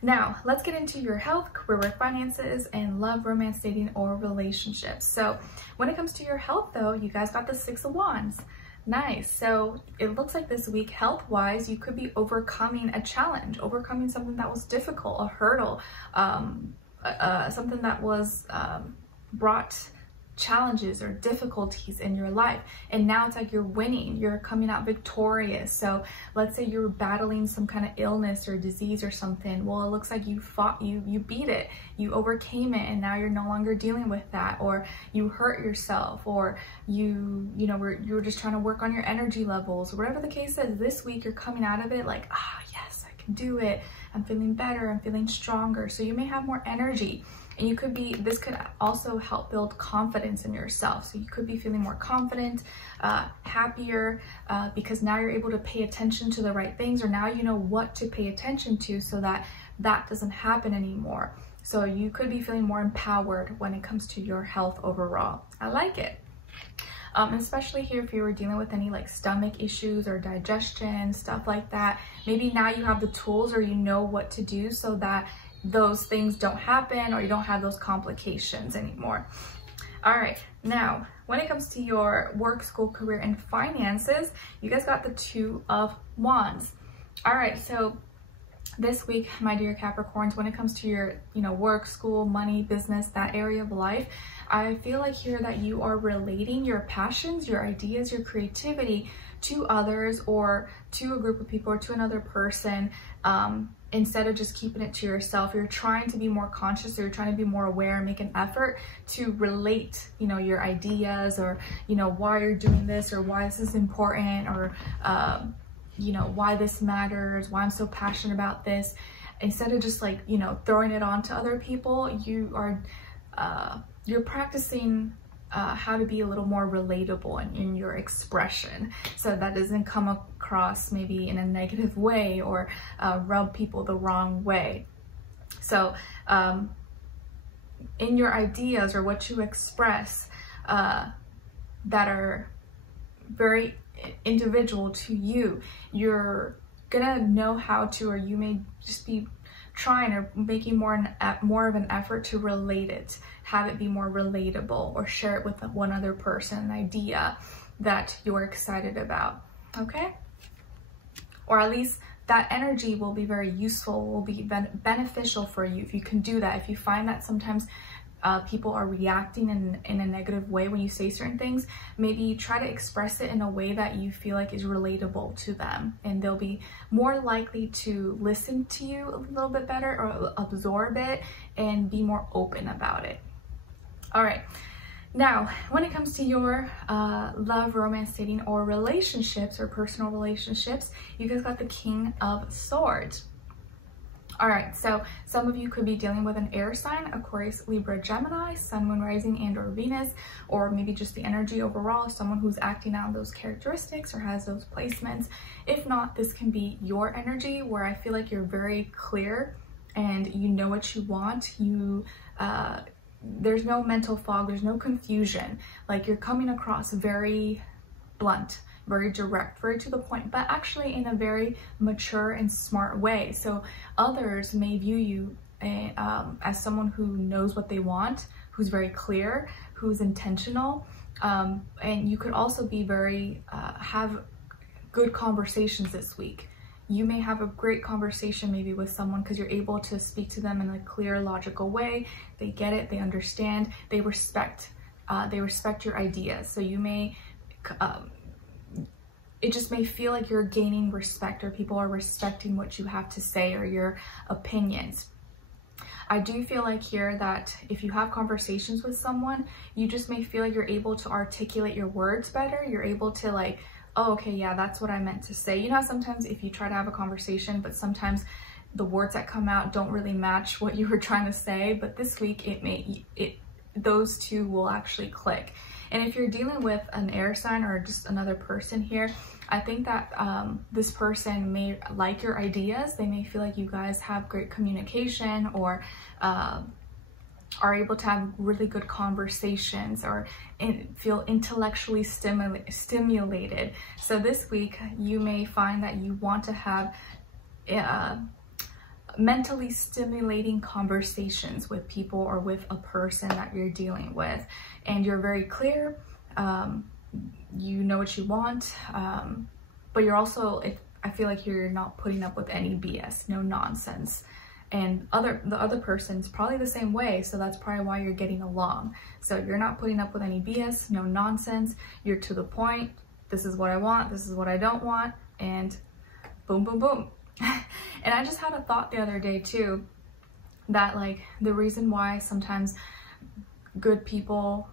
now let's get into your health, career, work, finances, and love, romance, dating, or relationships. So when it comes to your health though, you guys got the 6 of Wands. Nice. So it looks like this week, health-wise, you could be overcoming a challenge, overcoming something that was difficult, a hurdle, something that was brought challenges or difficulties in your life, and now it's like you're winning, you're coming out victorious. So let's say you're battling some kind of illness or disease or something. Well, it looks like you fought, you beat it, you overcame it, and now you're no longer dealing with that. Or you hurt yourself, or you were just trying to work on your energy levels, whatever the case is. This week you're coming out of it like, ah, yes, I can do it, I'm feeling better, I'm feeling stronger. So you may have more energy. And you could be, this could also help build confidence in yourself. So you could be feeling more confident, happier, because now you're able to pay attention to the right things, or now you know what to pay attention to so that that doesn't happen anymore. So you could be feeling more empowered when it comes to your health overall. I like it. Especially here if you were dealing with any like stomach issues or digestion, stuff like that. Maybe now you have the tools, or you know what to do so that those things don't happen, or you don't have those complications anymore. All right, now when it comes to your work, school, career, and finances, you guys got the 2 of Wands. All right, so this week, my dear Capricorns, when it comes to your, you know, work, school, money, business, that area of life, I feel like here that you are relating your passions, your ideas, your creativity to others, or to a group of people, or to another person. Instead of just keeping it to yourself, you're trying to be more conscious, or you're trying to be more aware and make an effort to relate, you know, your ideas, or, you know, why you're doing this, or why this is important, or, you know, why this matters, why I'm so passionate about this. Instead of just like, you know, throwing it on to other people, you are, you're practicing how to be a little more relatable in your expression, so that doesn't come across maybe in a negative way, or rub people the wrong way. So in your ideas, or what you express, that are very individual to you, you're gonna know how to, or you may just be trying or making more of an effort to relate it, have it be more relatable, or share it with one other person, an idea that you're excited about. Okay, or at least that energy will be very useful, will be beneficial for you if you can do that. If you find that sometimes people are reacting in a negative way when you say certain things, maybe try to express it in a way that you feel like is relatable to them, and they'll be more likely to listen to you a little bit better, or absorb it and be more open about it. All right, now when it comes to your love, romance, dating, or relationships, or personal relationships, you guys got the King of Swords. All right, so some of you could be dealing with an air sign, Aquarius, Libra, Gemini, Sun, Moon, Rising, and or Venus, or maybe just the energy overall, someone who's acting out those characteristics or has those placements. If not, this can be your energy, where I feel like you're very clear and you know what you want. There's no mental fog, there's no confusion. Like, you're coming across very blunt, very direct, very to the point, but actually in a very mature and smart way. So others may view you as someone who knows what they want, who's very clear, who's intentional, and you could also be very have good conversations this week. You may have a great conversation maybe with someone because you're able to speak to them in a clear, logical way. They get it, they understand, they respect your ideas. So you may, it just may feel like you're gaining respect, or people are respecting what you have to say or your opinions. I do feel like here that if you have conversations with someone, you just may feel like you're able to articulate your words better. You're able to like, oh, okay, yeah, that's what I meant to say. You know, sometimes if you try to have a conversation, but sometimes the words that come out don't really match what you were trying to say. But this week, those two will actually click. And if you're dealing with an air sign or just another person here, I think that this person may like your ideas. They may feel like you guys have great communication, or are able to have really good conversations, or feel intellectually stimulated. So this week you may find that you want to have mentally stimulating conversations with people or with a person that you're dealing with, and you're very clear, you know what you want, but you're also, I feel like you're not putting up with any BS, no nonsense. And the other person's probably the same way, so that's probably why you're getting along. So you're not putting up with any BS, no nonsense, you're to the point. This is what I want, this is what I don't want, and boom, boom, boom. And I just had a thought the other day too, that like the reason why sometimes good people,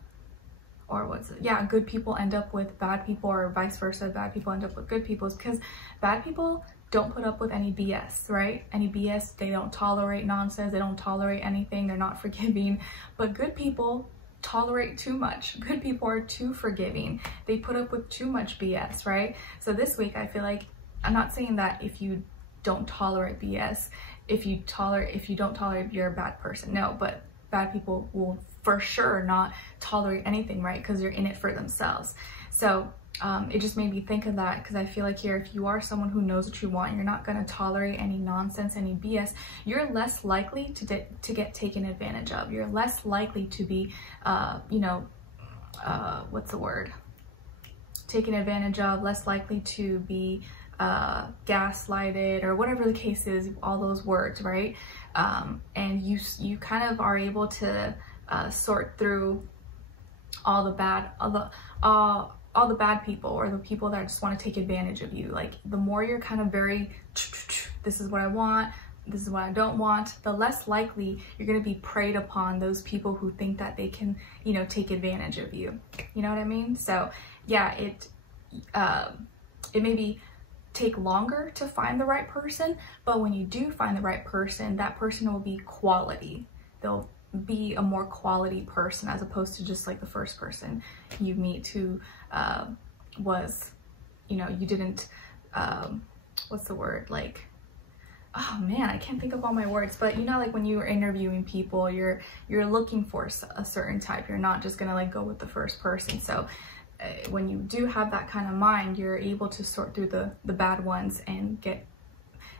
or good people end up with bad people, or vice versa, bad people end up with good people, is because bad people don't put up with any BS, right? Any BS, they don't tolerate nonsense, they don't tolerate anything, they're not forgiving. But good people tolerate too much. Good people are too forgiving. They put up with too much BS, right? So this week, I feel like, I'm not saying that if you don't tolerate BS, if you don't tolerate, you're a bad person. No, but bad people will for sure not tolerate anything, right? Because they're in it for themselves. So it just made me think of that, because I feel like here, if you are someone who knows what you want, you're not going to tolerate any nonsense, any BS, you're less likely to get taken advantage of. You're less likely to be, what's the word? Taken advantage of, less likely to be gaslighted, or whatever the case is, all those words, right? And you kind of are able to sort through all the bad people, or the people that just want to take advantage of you. Like, the more you're kind of very, this is what I want, this is what I don't want, the less likely you're going to be preyed upon those people who think that they can, you know, take advantage of you. You know what I mean? So yeah, it maybe take longer to find the right person, but when you do find the right person, that person will be quality. They'll be a more quality person, as opposed to just like the first person you meet who was, you know, you didn't, what's the word, like, oh man, I can't think of all my words, but you know, like when you are interviewing people, you're looking for a certain type. You're not just gonna like go with the first person. So when you do have that kind of mind, you're able to sort through the bad ones and get,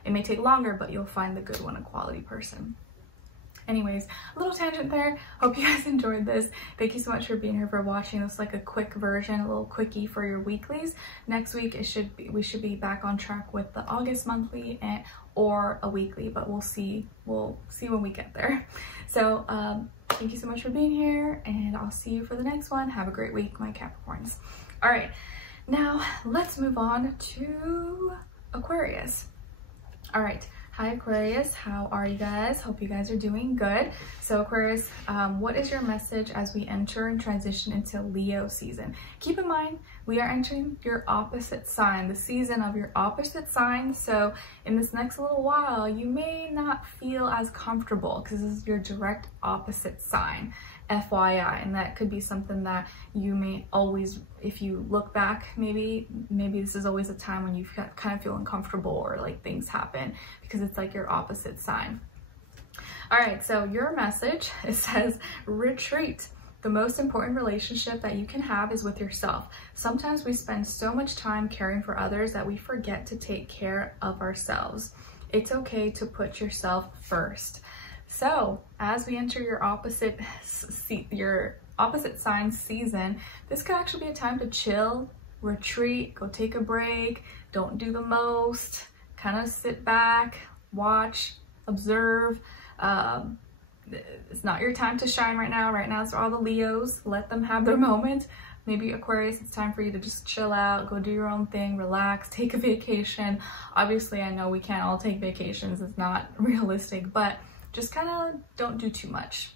it may take longer, but you'll find the good one, a quality person. Anyways, a little tangent there. Hope you guys enjoyed this. Thank you so much for being here, for watching. This is like a quick version, a little quickie for your weeklies. Next week we should be back on track with the August monthly or a weekly, but we'll see when we get there. So thank you so much for being here, and I'll see you for the next one. Have a great week, my Capricorns. All right, now let's move on to Aquarius. All right. Hi Aquarius, how are you guys? Hope you guys are doing good. So Aquarius, what is your message as we enter and transition into Leo season? Keep in mind, we are entering your opposite sign, the season of your opposite sign. So in this next little while, you may not feel as comfortable because this is your direct opposite sign. FYI, and that could be something that you may always, if you look back, maybe this is always a time when you kind of feel uncomfortable, or like things happen because it's like your opposite sign. All right, so your message, it says retreat. The most important relationship that you can have is with yourself. Sometimes we spend so much time caring for others that we forget to take care of ourselves. It's okay to put yourself first. So as we enter your opposite sign season, this could actually be a time to chill, retreat, go take a break, don't do the most, kind of sit back, watch, observe. It's not your time to shine right now. Right now it's all the Leos. Let them have their moment. Maybe Aquarius, it's time for you to just chill out, go do your own thing, relax, take a vacation. Obviously, I know we can't all take vacations. It's not realistic, but just kind of don't do too much.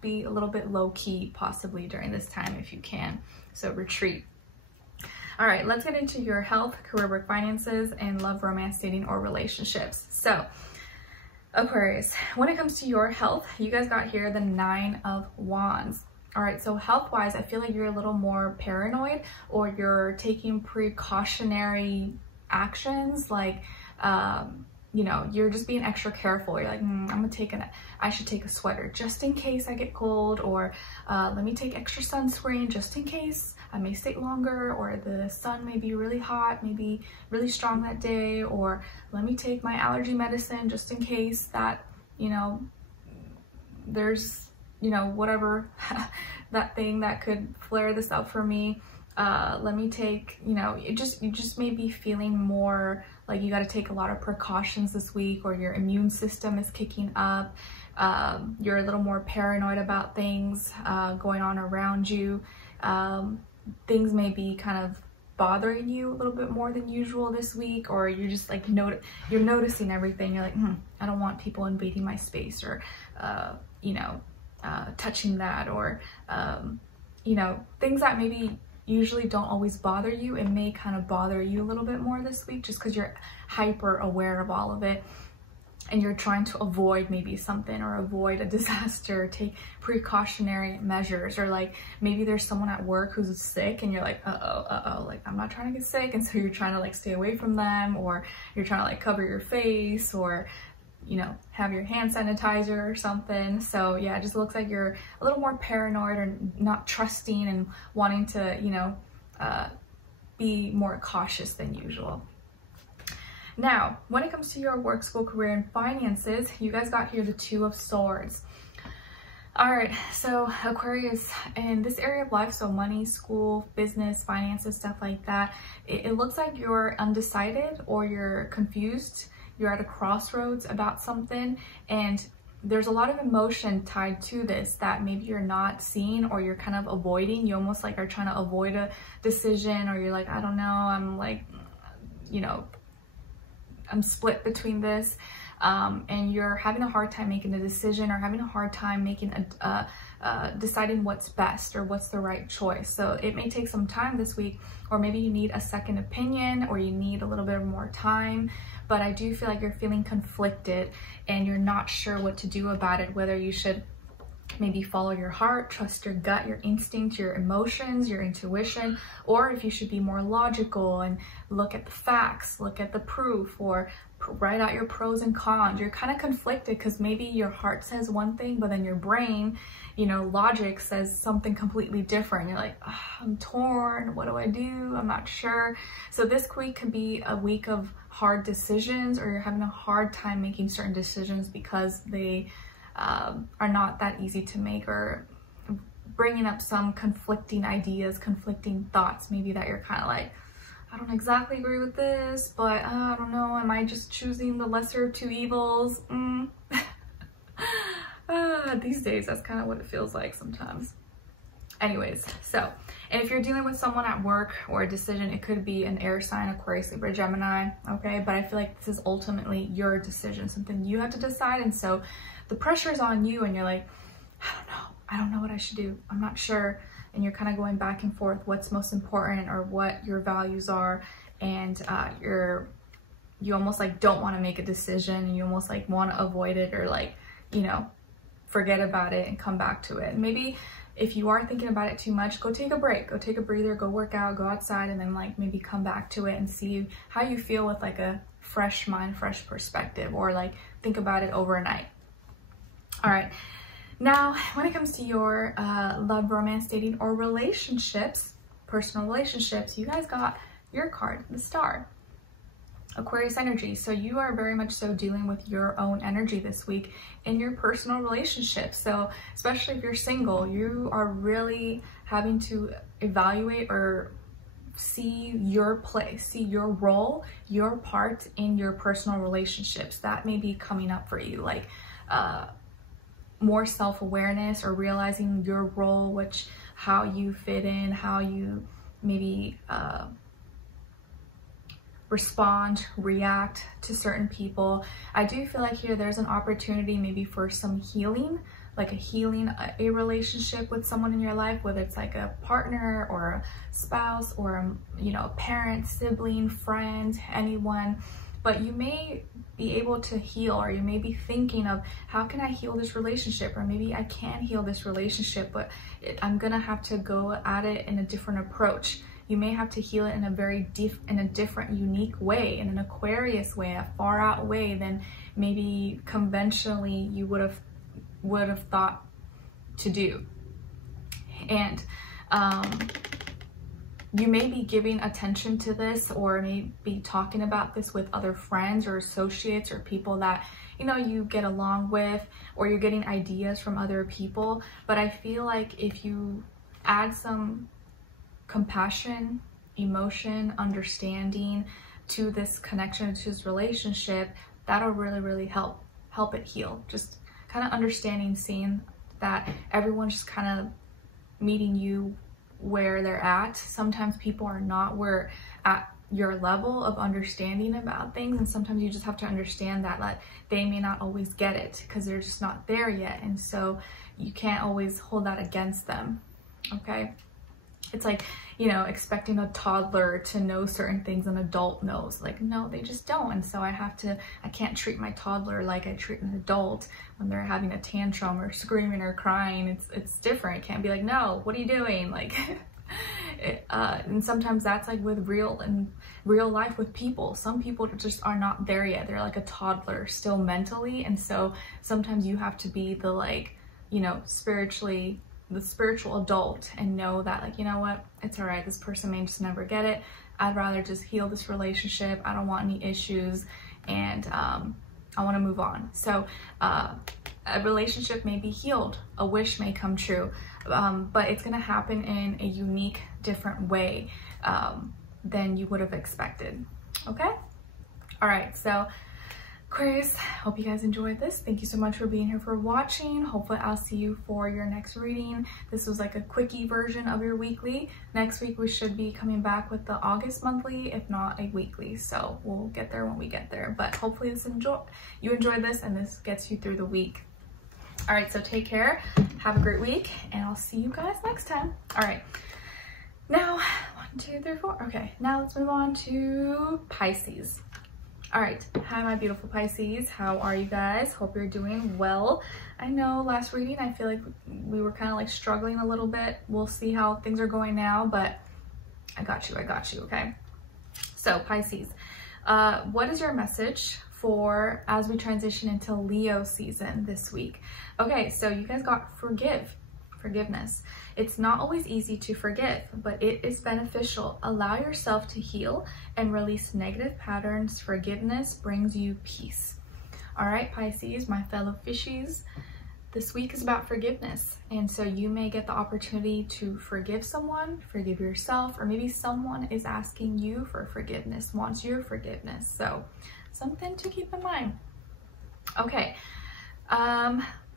Be a little bit low key possibly during this time if you can. So retreat. All right, let's get into your health, career, work, finances, and love, romance, dating, or relationships. So Aquarius, when it comes to your health, you guys got here the 9 of Wands. All right, so health-wise, I feel like you're a little more paranoid, or you're taking precautionary actions, like, you know, you're just being extra careful. You're like, I should take a sweater just in case I get cold, or let me take extra sunscreen just in case I may stay longer, or the sun may be really hot, maybe really strong that day, or let me take my allergy medicine just in case that, you know, there's, you know, whatever that thing that could flare this up for me. Let me take, you know, you just may be feeling more like you got to take a lot of precautions this week, or your immune system is kicking up. You're a little more paranoid about things going on around you. Things may be kind of bothering you a little bit more than usual this week, or you're just like you're noticing everything. You're like, I don't want people invading my space, or you know, touching that, or you know, things that maybe usually don't always bother you. It may kind of bother you a little bit more this week just because you're hyper aware of all of it, and you're trying to avoid maybe something, or avoid a disaster, take precautionary measures, or like maybe there's someone at work who's sick and you're like, uh-oh, like I'm not trying to get sick, and so you're trying to like stay away from them, or you're trying to like cover your face, or, you know, have your hand sanitizer or something. So yeah, it just looks like you're a little more paranoid, or not trusting, and wanting to, you know, be more cautious than usual. Now, when it comes to your work, school, career, and finances, you guys got here the 2 of Swords. All right, so Aquarius, in this area of life, so money, school, business, finances, stuff like that, it looks like you're undecided, or you're confused. You're at a crossroads about something, and there's a lot of emotion tied to this that maybe you're not seeing, or you're kind of avoiding. You almost like are trying to avoid a decision, or you're like, I don't know, I'm like, you know, I'm split between this, and you're having a hard time making a decision, or having a hard time making deciding what's best, or what's the right choice. So it may take some time this week, or maybe you need a second opinion, or you need a little bit more time. But I do feel like you're feeling conflicted, and you're not sure what to do about it, whether you should maybe follow your heart, trust your gut, your instinct, your emotions, your intuition, or if you should be more logical and look at the facts, look at the proof, or write out your pros and cons. You're kind of conflicted because maybe your heart says one thing, but then your brain, you know, logic says something completely different. You're like, oh, I'm torn. What do I do? I'm not sure. So this week could be a week of hard decisions, or you're having a hard time making certain decisions because they are not that easy to make, or bringing up some conflicting ideas, conflicting thoughts, maybe that you're kind of like, I don't exactly agree with this, but I don't know, am I just choosing the lesser of two evils? These days, that's kind of what it feels like sometimes. Anyways, so, and if you're dealing with someone at work or a decision, it could be an air sign, Aquarius, Libra, Gemini, okay? But I feel like this is ultimately your decision, something you have to decide. And so the pressure is on you, and you're like, I don't know what I should do. I'm not sure. And you're kind of going back and forth, what's most important, or what your values are. And you almost like don't want to make a decision, and you almost like want to avoid it, or like, you know, forget about it and come back to it. And maybe if you are thinking about it too much, go take a break, go take a breather, go work out, go outside, and then like maybe come back to it and see how you feel with like a fresh mind, fresh perspective, or like think about it overnight. All right. Now, when it comes to your love, romance, dating, or relationships, personal relationships, you guys got your card, the Star. Aquarius energy. So you are very much so dealing with your own energy this week in your personal relationships. So especially if you're single, you are really having to evaluate or see your place, see your role, your part in your personal relationships. That may be coming up for you, like more self-awareness or realizing your role, how you fit in, how you maybe respond, react to certain people. I do feel like here there's an opportunity maybe for some healing, like a relationship with someone in your life, whether it's like a partner or a spouse or a parent, sibling, friend, anyone. But you may be able to heal, or you may be thinking of, how can I heal this relationship? Or maybe I can heal this relationship, but I'm gonna have to go at it in a different approach. You may have to heal it in a different, unique way, in an Aquarius way, a far out way than maybe conventionally you would have thought to do. And you may be giving attention to this, or maybe talking about this with other friends or associates or people that you get along with, or you're getting ideas from other people. But I feel like if you add some compassion, emotion, understanding to this connection, to this relationship, that'll really help it heal. Just kind of understanding, seeing that everyone's just kind of meeting you where they're at. Sometimes people are not at your level of understanding about things, and sometimes you just have to understand that they may not always get it because they're just not there yet, and so you can't always hold that against them. Okay, it's like expecting a toddler to know certain things an adult knows. Like, no, they just don't. And so I can't treat my toddler like I treat an adult when they're having a tantrum or screaming or crying. It's different. It can't be like, no, what are you doing? Like and sometimes that's like with real life with people. Some people just are not there yet. They're like a toddler still mentally, and so sometimes you have to be the the spiritual adult and know that, like, you know what, it's all right, this person may just never get it. I'd rather just heal this relationship. I don't want any issues, and I want to move on. So a relationship may be healed, a wish may come true, but it's going to happen in a unique, different way than you would have expected. Okay, all right, so Aquarius, hope you guys enjoyed this. Thank you so much for being here, for watching. Hopefully I'll see you for your next reading. This was like a quickie version of your weekly. Next week we should be coming back with the August monthly, if not a weekly. So we'll get there when we get there. But hopefully you enjoyed this and this gets you through the week. All right, so take care. Have a great week, and I'll see you guys next time. All right. Now, 1, 2, 3, 4. Okay, now let's move on to Pisces. All right, hi my beautiful Pisces, how are you guys? Hope you're doing well. I know last reading I feel like we were kind of like struggling a little bit. We'll see how things are going now, but I got you, okay? So Pisces, what is your message for as we transition into Leo season this week? Okay, so you guys got forgiveness. It's not always easy to forgive, but it is beneficial. Allow yourself to heal and release negative patterns. Forgiveness brings you peace. All right, Pisces, my fellow fishies, this week is about forgiveness. And so you may get the opportunity to forgive someone, forgive yourself, or maybe someone is asking you for forgiveness, wants your forgiveness. So something to keep in mind. Okay.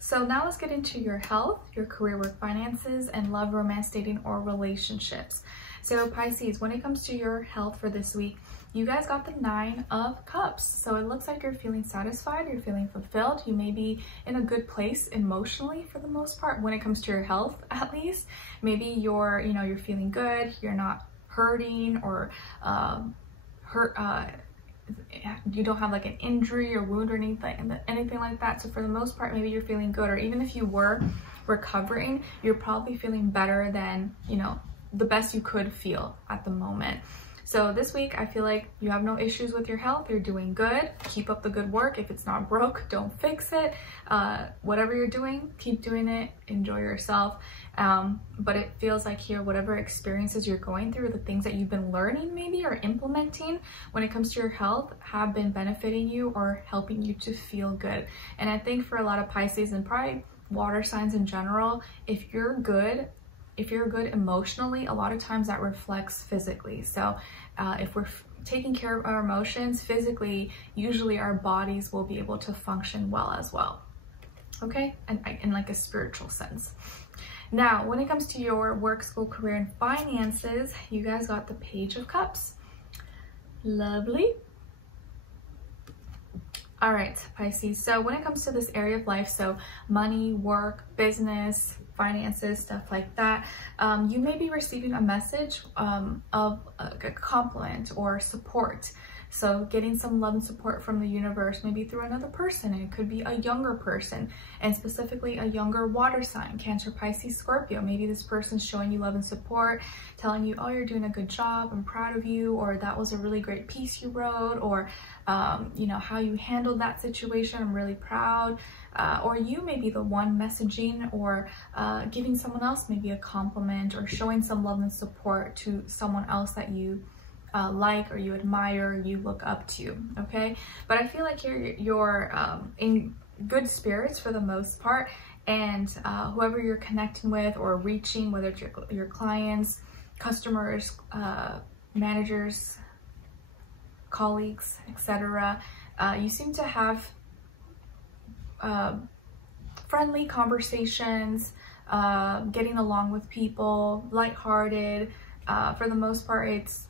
So now let's get into your health, your career, work, finances, and love, romance, dating, or relationships. So Pisces, when it comes to your health for this week, you guys got the 9 of Cups. So it looks like you're feeling satisfied, you're feeling fulfilled. You may be in a good place emotionally for the most part when it comes to your health, at least. Maybe you're feeling good, you're not hurting or you don't have like an injury or wound or anything like that. So for the most part, maybe you're feeling good, or even if you were recovering, you're probably feeling better than, the best you could feel at the moment. So this week, I feel like you have no issues with your health. You're doing good. Keep up the good work. If it's not broke, don't fix it. Whatever you're doing, keep doing it. Enjoy yourself. But it feels like here, whatever experiences you're going through, the things that you've been learning maybe or implementing when it comes to your health have been benefiting you or helping you to feel good. And I think for a lot of Pisces and probably water signs in general, if you're good emotionally, a lot of times that reflects physically. So if we're taking care of our emotions physically, usually our bodies will be able to function well as well. Okay, and in like a spiritual sense. Now, when it comes to your work, school, career, and finances, you guys got the Page of Cups. Lovely. All right, Pisces. So when it comes to this area of life, so money, work, business, finances, stuff like that, you may be receiving a message of a compliment or support. So getting some love and support from the universe, maybe through another person. It could be a younger person, and specifically a younger water sign, Cancer, Pisces, Scorpio. Maybe this person's showing you love and support, telling you, oh, you're doing a good job, I'm proud of you, or that was a really great piece you wrote, or you know, how you handled that situation, I'm really proud. Or you may be the one messaging or giving someone else maybe a compliment or showing some love and support to someone else that you like or you admire, or you look up to, okay? But I feel like you're in good spirits for the most part, and whoever you're connecting with or reaching, whether it's your clients, customers, managers, colleagues, etc., you seem to have friendly conversations, getting along with people, lighthearted. For the most part, it's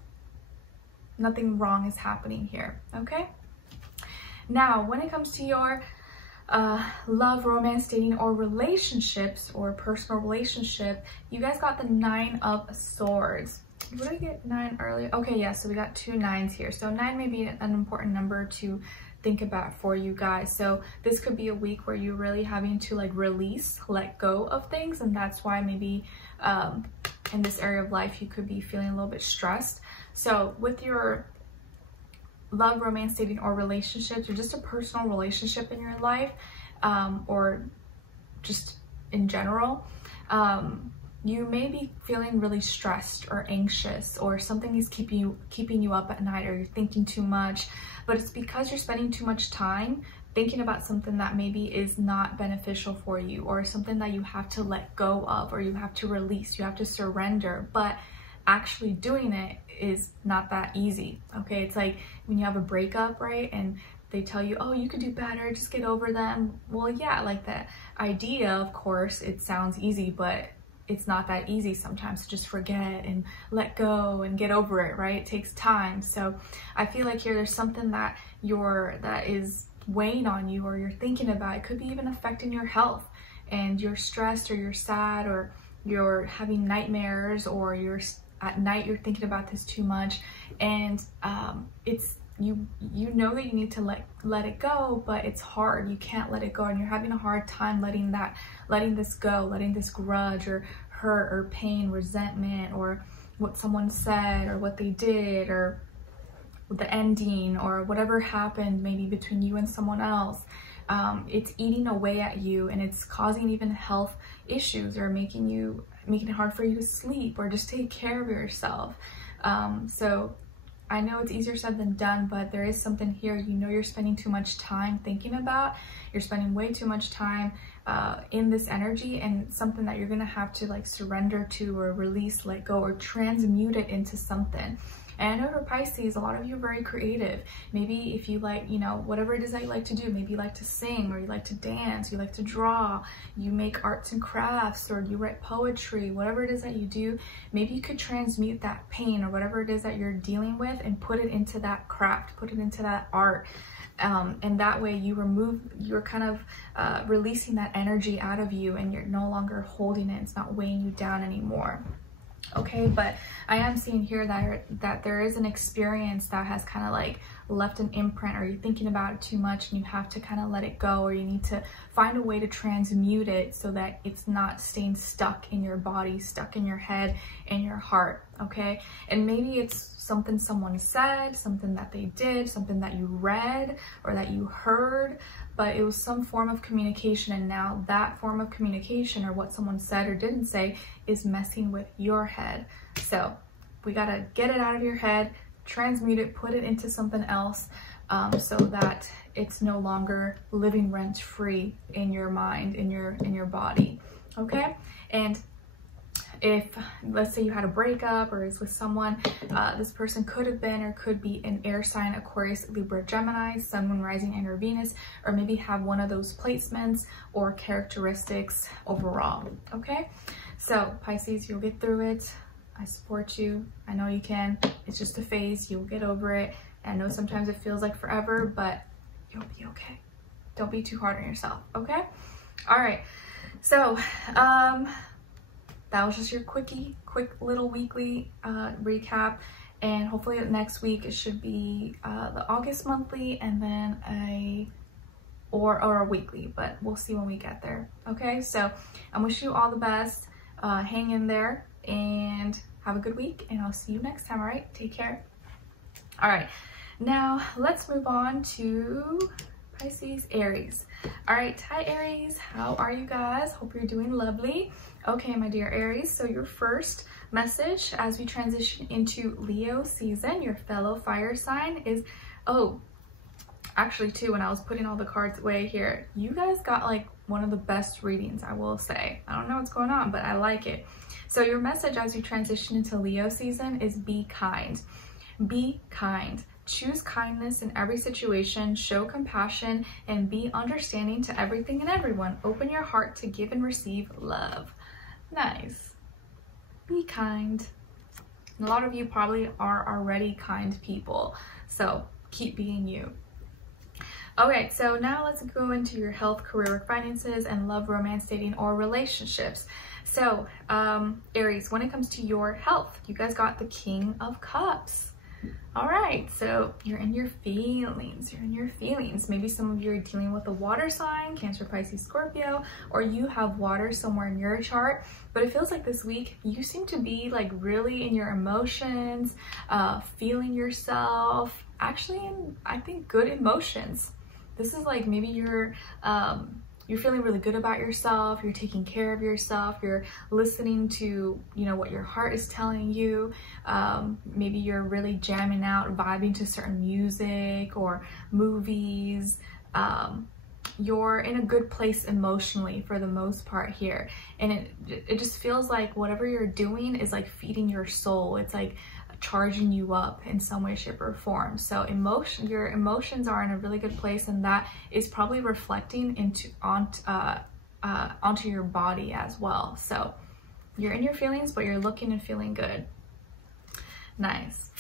nothing wrong is happening here, okay? Now, when it comes to your love, romance, dating, or relationships or personal relationship, you guys got the 9 of Swords. Did I get 9 earlier? Okay, yeah, so we got 2 9s here. So 9 may be an important number to think about for you guys. So this could be a week where you're really having to like release, let go of things, and that's why maybe in this area of life you could be feeling a little bit stressed. So with your love, romance, dating, or relationships, or just a personal relationship in your life, or just in general, you may be feeling really stressed or anxious, or something is keeping you up at night, or you're thinking too much, but it's because you're spending too much time thinking about something that maybe is not beneficial for you, or something that you have to let go of, or you have to release, you have to surrender. But actually doing it is not that easy, okay? It's like when you have a breakup, right? And they tell you, oh, you could do better, just get over them. Well, yeah, like the idea, of course, it sounds easy, but it's not that easy sometimes to just forget and let go and get over it, right? It takes time. So I feel like here there's something that is weighing on you, or you're thinking about. It could be even affecting your health, and you're stressed, or you're sad, or you're having nightmares, or at night you're thinking about this too much, and it's you know that you need to let it go, but it's hard. You can't let it go, and you're having a hard time letting this go, letting this grudge or hurt or pain, resentment, or what someone said, or what they did, or the ending, or whatever happened maybe between you and someone else. It's eating away at you, and it's causing even health issues, or making it hard for you to sleep, or just take care of yourself. So I know it's easier said than done, but there is something here. You know, you're spending too much time thinking about, you're spending way too much time in this energy, and something that you're gonna have to like surrender to, or release, let go, or transmute it into something. And I know for Pisces, a lot of you are very creative. Maybe if you like, you know, whatever it is that you like to do, maybe you like to sing, or you like to dance, you like to draw, you make arts and crafts, or you write poetry, whatever it is that you do, maybe you could transmute that pain or whatever it is that you're dealing with and put it into that craft, put it into that art. And that way you're kind of releasing that energy out of you, and you're no longer holding it. It's not weighing you down anymore. Okay, but I am seeing here that there is an experience that has kind of like left an imprint, or you're thinking about it too much and you have to kind of let it go, or you need to find a way to transmute it so that it's not staying stuck in your body, stuck in your head and your heart, okay? And maybe it's something someone said, something that they did, something that you read or that you heard, but it was some form of communication, and now that form of communication or what someone said or didn't say is messing with your head. So we gotta get it out of your head, transmute it, put it into something else, so that it's no longer living rent-free in your mind, in your body, okay? And if, let's say you had a breakup or is with someone, this person could have been or could be an air sign, Aquarius, Libra, Gemini, Sun, Moon, Rising, and or Venus, or maybe have one of those placements or characteristics overall, okay? So Pisces, you'll get through it. I support you. I know you can. It's just a phase. You'll get over it. I know sometimes it feels like forever, but you'll be okay. Don't be too hard on yourself, okay? All right. So, that was just your quick little weekly recap, and hopefully next week it should be the August monthly, and then a weekly, but we'll see when we get there, okay? So I wish you all the best. Hang in there and have a good week, and I'll see you next time. All right, take care. All right, now let's move on to Pisces, Aries. All right, hi Aries, how are you guys? Hope you're doing lovely. Okay, my dear Aries, so your first message as we transition into Leo season, your fellow fire sign is, oh, actually too, when I was putting all the cards away here, you guys got like one of the best readings, I will say. I don't know what's going on, but I like it. So your message as you transition into Leo season is be kind. Be kind. Choose kindness in every situation, show compassion, and be understanding to everything and everyone. Open your heart to give and receive love. Nice. Be kind. A lot of you probably are already kind people, so keep being you. Okay, so now let's go into your health, career, work, finances, and love, romance, dating, or relationships. So, Aries, when it comes to your health, you guys got the King of Cups. All right, so you're in your feelings. You're in your feelings. Maybe some of you are dealing with a water sign, Cancer, Pisces, Scorpio, or you have water somewhere in your chart. But it feels like this week you seem to be like really in your emotions, feeling yourself, actually in, I think, good emotions. This is like maybe you're feeling really good about yourself, you're taking care of yourself, you're listening to, you know, what your heart is telling you. Maybe you're really jamming out, vibing to certain music or movies. You're in a good place emotionally for the most part here. And it just feels like whatever you're doing is like feeding your soul. It's like charging you up in some way, shape, or form. So your emotions are in a really good place, and that is probably reflecting onto your body as well. So you're in your feelings, but you're looking and feeling good. Nice.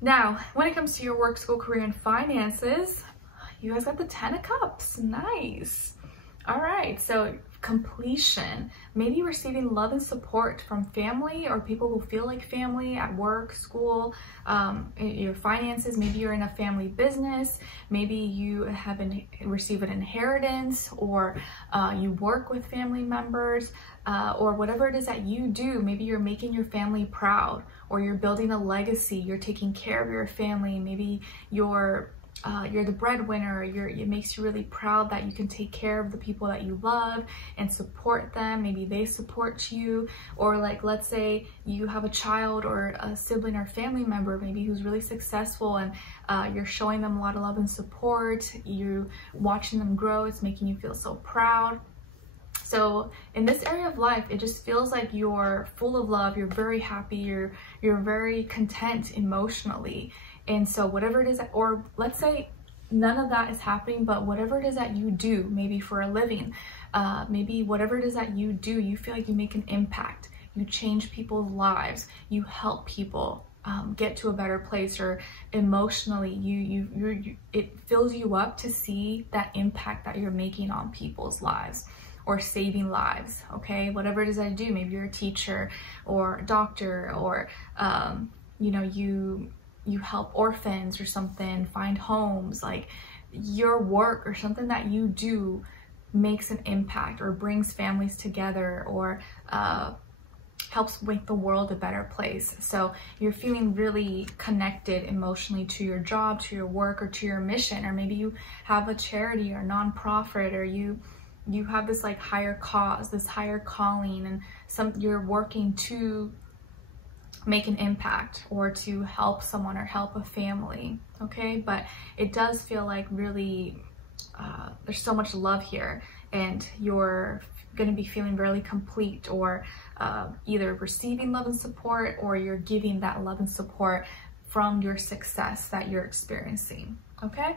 Now, when it comes to your work, school, career, and finances, you guys got the 10 of Cups. Nice. All right, so completion, maybe receiving love and support from family or people who feel like family at work, school, your finances, maybe you're in a family business, maybe you have received an inheritance, or you work with family members, or whatever it is that you do. Maybe you're making your family proud, or you're building a legacy, you're taking care of your family, maybe you're the breadwinner. It makes you really proud that you can take care of the people that you love and support them. Maybe they support you, or like, let's say you have a child or a sibling or family member maybe who's really successful, and you're showing them a lot of love and support. You watching them grow, it's making you feel so proud. So in this area of life, it just feels like you're full of love, you're very happy, you're very content emotionally. And so whatever it is, or let's say none of that is happening, but whatever it is that you do, maybe for a living, maybe whatever it is that you do, you feel like you make an impact, you change people's lives, you help people get to a better place, or emotionally, it fills you up to see that impact that you're making on people's lives or saving lives, okay? Whatever it is I do, maybe you're a teacher or a doctor, or, you know, you you help orphans or something find homes, like your work or something that you do makes an impact or brings families together or helps make the world a better place. So you're feeling really connected emotionally to your job, to your work, or to your mission, or maybe you have a charity or nonprofit, or you have this like higher cause, this higher calling, and you're working to make an impact or to help someone or help a family. Okay, but it does feel like really there's so much love here, and you're going to be feeling really complete, or either receiving love and support, or you're giving that love and support from your success that you're experiencing. Okay,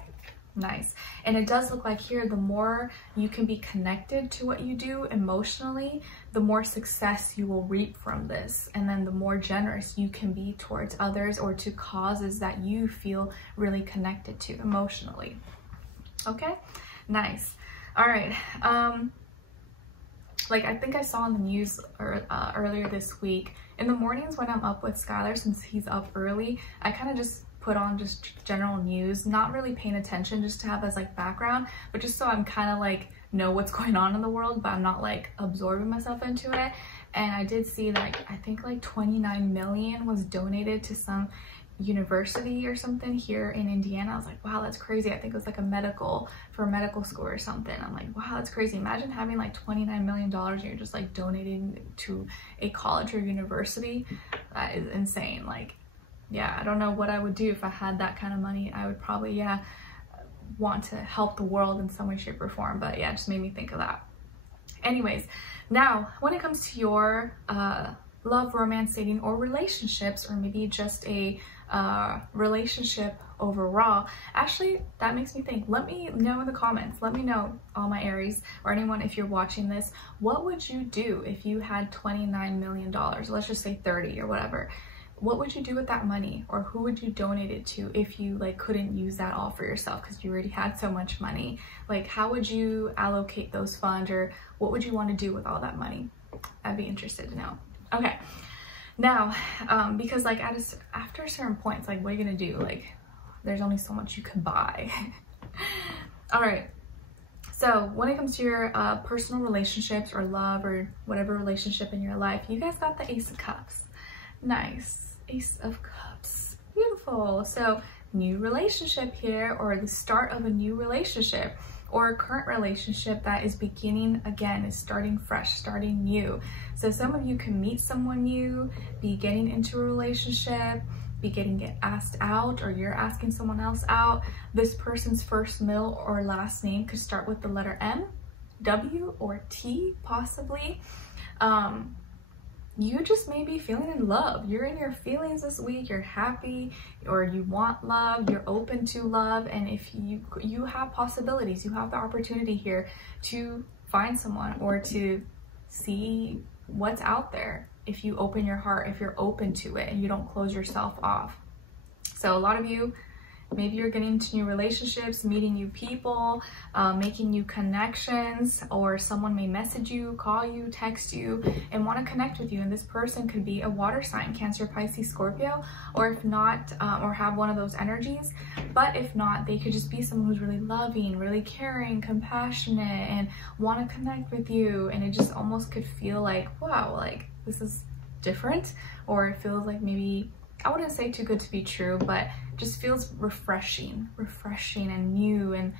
nice. And it does look like here, the more you can be connected to what you do emotionally, the more success you will reap from this, and then the more generous you can be towards others or to causes that you feel really connected to emotionally. Okay, nice. All right, like I think I saw on the news earlier this week, in the mornings when I'm up with Skylar, since he's up early, I kind of just put on just general news, not really paying attention, just to have as like background, but just so I'm kind of like know what's going on in the world, but I'm not like absorbing myself into it. And I did see that I think like 29 million was donated to some university or something here in Indiana. I was like, wow, that's crazy. I think it was like a medical school or something. I'm like, wow, that's crazy. Imagine having like $29 million and you're just like donating to a college or university. That is insane. Like, yeah, I don't know what I would do if I had that kind of money. I would probably, yeah, want to help the world in some way, shape, or form. But yeah, it just made me think of that. Anyways, now when it comes to your love, romance, dating, or relationships, or maybe just a relationship overall, actually that makes me think. Let me know in the comments, let me know, all my Aries, or anyone, if you're watching this, what would you do if you had $29 million? Let's just say 30 or whatever. What would you do with that money, or who would you donate it to if you like couldn't use that all for yourself because you already had so much money? Like, how would you allocate those funds, or what would you want to do with all that money? I'd be interested to know. Okay, now because like after a certain point, it's like, what are you gonna do? Like, there's only so much you can buy. All right, so when it comes to your personal relationships or love or whatever relationship in your life, you guys got the Ace of Cups. Nice. Ace of Cups, beautiful. So new relationship here, or the start of a new relationship, or a current relationship that is beginning again, is starting fresh, starting new. So some of you can meet someone new, be getting into a relationship, be getting asked out, or you're asking someone else out. This person's first, middle, or last name could start with the letter M, W, or T possibly. You just may be feeling in love. You're in your feelings this week, you're happy, or you want love, you're open to love, and if you have possibilities, you have the opportunity here to find someone or to see what's out there if you open your heart, if you're open to it and you don't close yourself off. So a lot of you, maybe you're getting into new relationships, meeting new people, making new connections, or someone may message you, call you, text you, and want to connect with you. And this person could be a water sign, Cancer, Pisces, Scorpio, or if not, or have one of those energies. But if not, they could just be someone who's really loving, really caring, compassionate, and want to connect with you. And it just almost could feel like, wow, like this is different, or it feels like maybe, I wouldn't say too good to be true, but just feels refreshing and new, and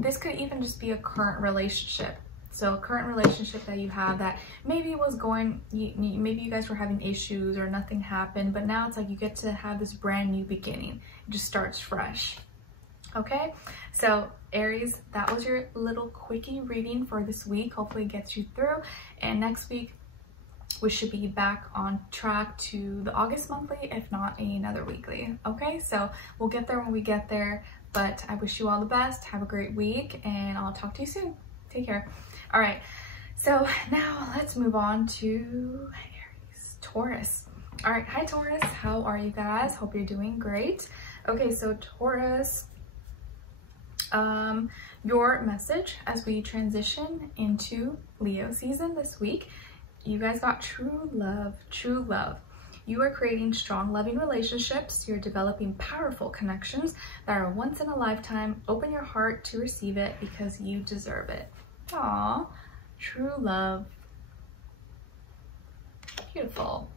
this could even just be a current relationship. So a current relationship that you have that maybe was going, maybe you guys were having issues or nothing happened, but now it's like you get to have this brand new beginning. It just starts fresh. Okay, so Aries, that was your little quickie reading for this week. Hopefully it gets you through, and next week we should be back on track to the August monthly, if not another weekly. Okay, so we'll get there when we get there, but I wish you all the best. Have a great week, and I'll talk to you soon. Take care. All right, so now let's move on to Aries, Taurus. All right, hi Taurus, how are you guys? Hope you're doing great. Okay, so Taurus, your message as we transition into Leo season this week, you guys got true love, true love. You are creating strong, loving relationships. You're developing powerful connections that are once in a lifetime. Open your heart to receive it because you deserve it. Aww, true love. Beautiful.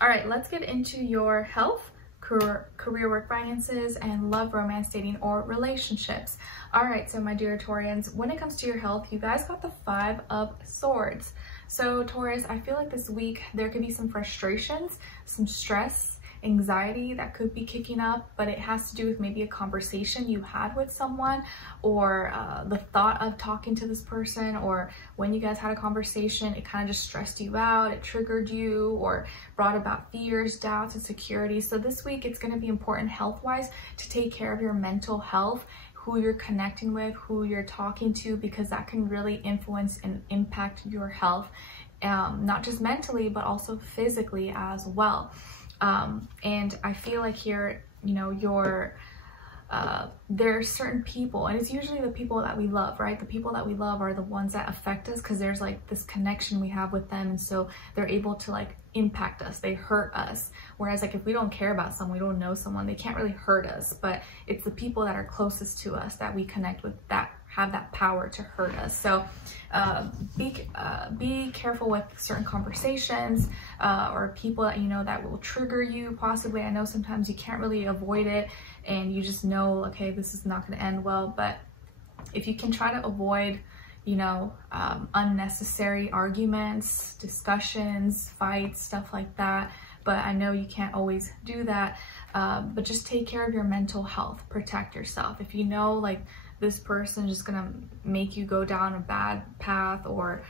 All right, let's get into your health, career, work, finances, and love, romance, dating, or relationships. All right, so my dear Taurians, when it comes to your health, you guys got the 5 of Swords. So Taurus, I feel like this week there could be some frustrations, some stress, anxiety that could be kicking up, but it has to do with maybe a conversation you had with someone, or the thought of talking to this person, or when you guys had a conversation, it kind of just stressed you out, it triggered you, or brought about fears, doubts, insecurities. So this week it's going to be important health-wise to take care of your mental health, who you're connecting with, who you're talking to, because that can really influence and impact your health, not just mentally, but also physically as well. And I feel like here, you know, there are certain people, and it's usually the people that we love, right? The people that we love are the ones that affect us, because there's like this connection we have with them, and so they're able to like impact us, they hurt us. Whereas like if we don't care about someone, we don't know someone, they can't really hurt us, but it's the people that are closest to us that we connect with that have that power to hurt us. So be careful with certain conversations or people that you know that will trigger you possibly. I know sometimes you can't really avoid it and you just know, okay, this is not going to end well, but if you can try to avoid, you know, unnecessary arguments, discussions, fights, stuff like that, but I know you can't always do that, but just take care of your mental health, protect yourself. If you know like this person is just gonna make you go down a bad path, or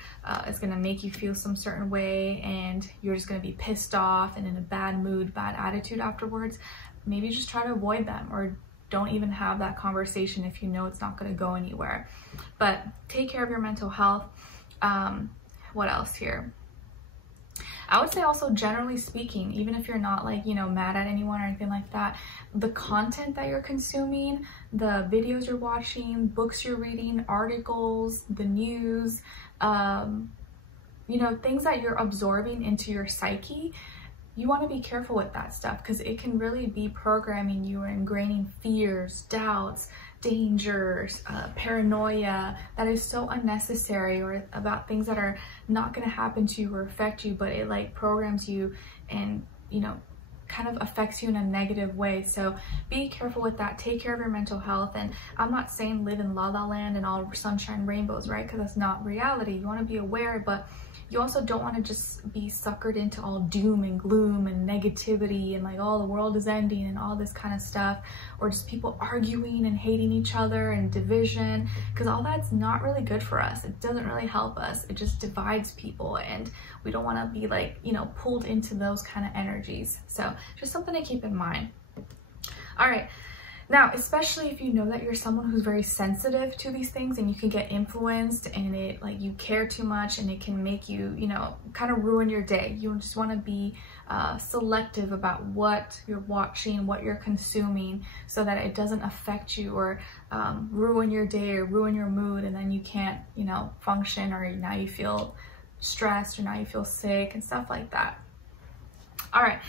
it's gonna make you feel some certain way and you're just gonna be pissed off and in a bad mood, bad attitude afterwards, maybe just try to avoid them, or don't even have that conversation if you know it's not going to go anywhere. But take care of your mental health. What else here? I would say also, generally speaking, even if you're not like, you know, mad at anyone or anything like that, the content that you're consuming, the videos you're watching, books you're reading, articles, the news, you know, things that you're absorbing into your psyche, you want to be careful with that stuff, because it can really be programming you or ingraining fears, doubts, dangers, paranoia that is so unnecessary, or about things that are not going to happen to you or affect you, but it like programs you and, you know, kind of affects you in a negative way. So be careful with that. Take care of your mental health. And I'm not saying live in la la land and all sunshine rainbows, right? Because that's not reality. You want to be aware, but you also don't want to just be suckered into all doom and gloom and negativity and like, oh, the world is ending and all this kind of stuff, or just people arguing and hating each other and division, because all that's not really good for us. It doesn't really help us. It just divides people, and we don't want to be like, you know, pulled into those kind of energies. So just something to keep in mind. All right. Now, especially if you know that you're someone who's very sensitive to these things, and you can get influenced, and it like you care too much, and it can make you, you know, kind of ruin your day. You just want to be selective about what you're watching, what you're consuming, so that it doesn't affect you or ruin your day or ruin your mood, and then you can't, you know, function, or now you feel stressed, or now you feel sick and stuff like that. All right.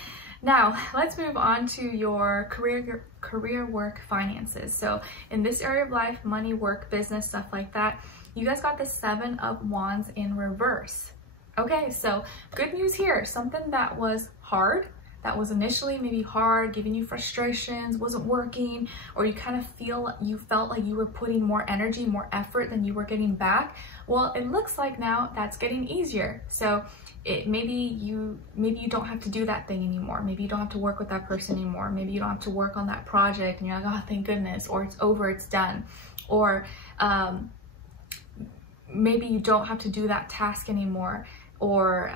Now, let's move on to your career, work, finances. So in this area of life, money, work, business, stuff like that, you guys got the 7 of Wands in reverse. Okay, so good news here. Something that was hard, that was initially maybe hard, giving you frustrations, wasn't working, or you kind of felt like you were putting more energy, more effort than you were getting back. Well, it looks like now that's getting easier. So maybe you don't have to do that thing anymore. Maybe you don't have to work with that person anymore. Maybe you don't have to work on that project and you're like, oh, thank goodness, or it's over, it's done. Or maybe you don't have to do that task anymore, or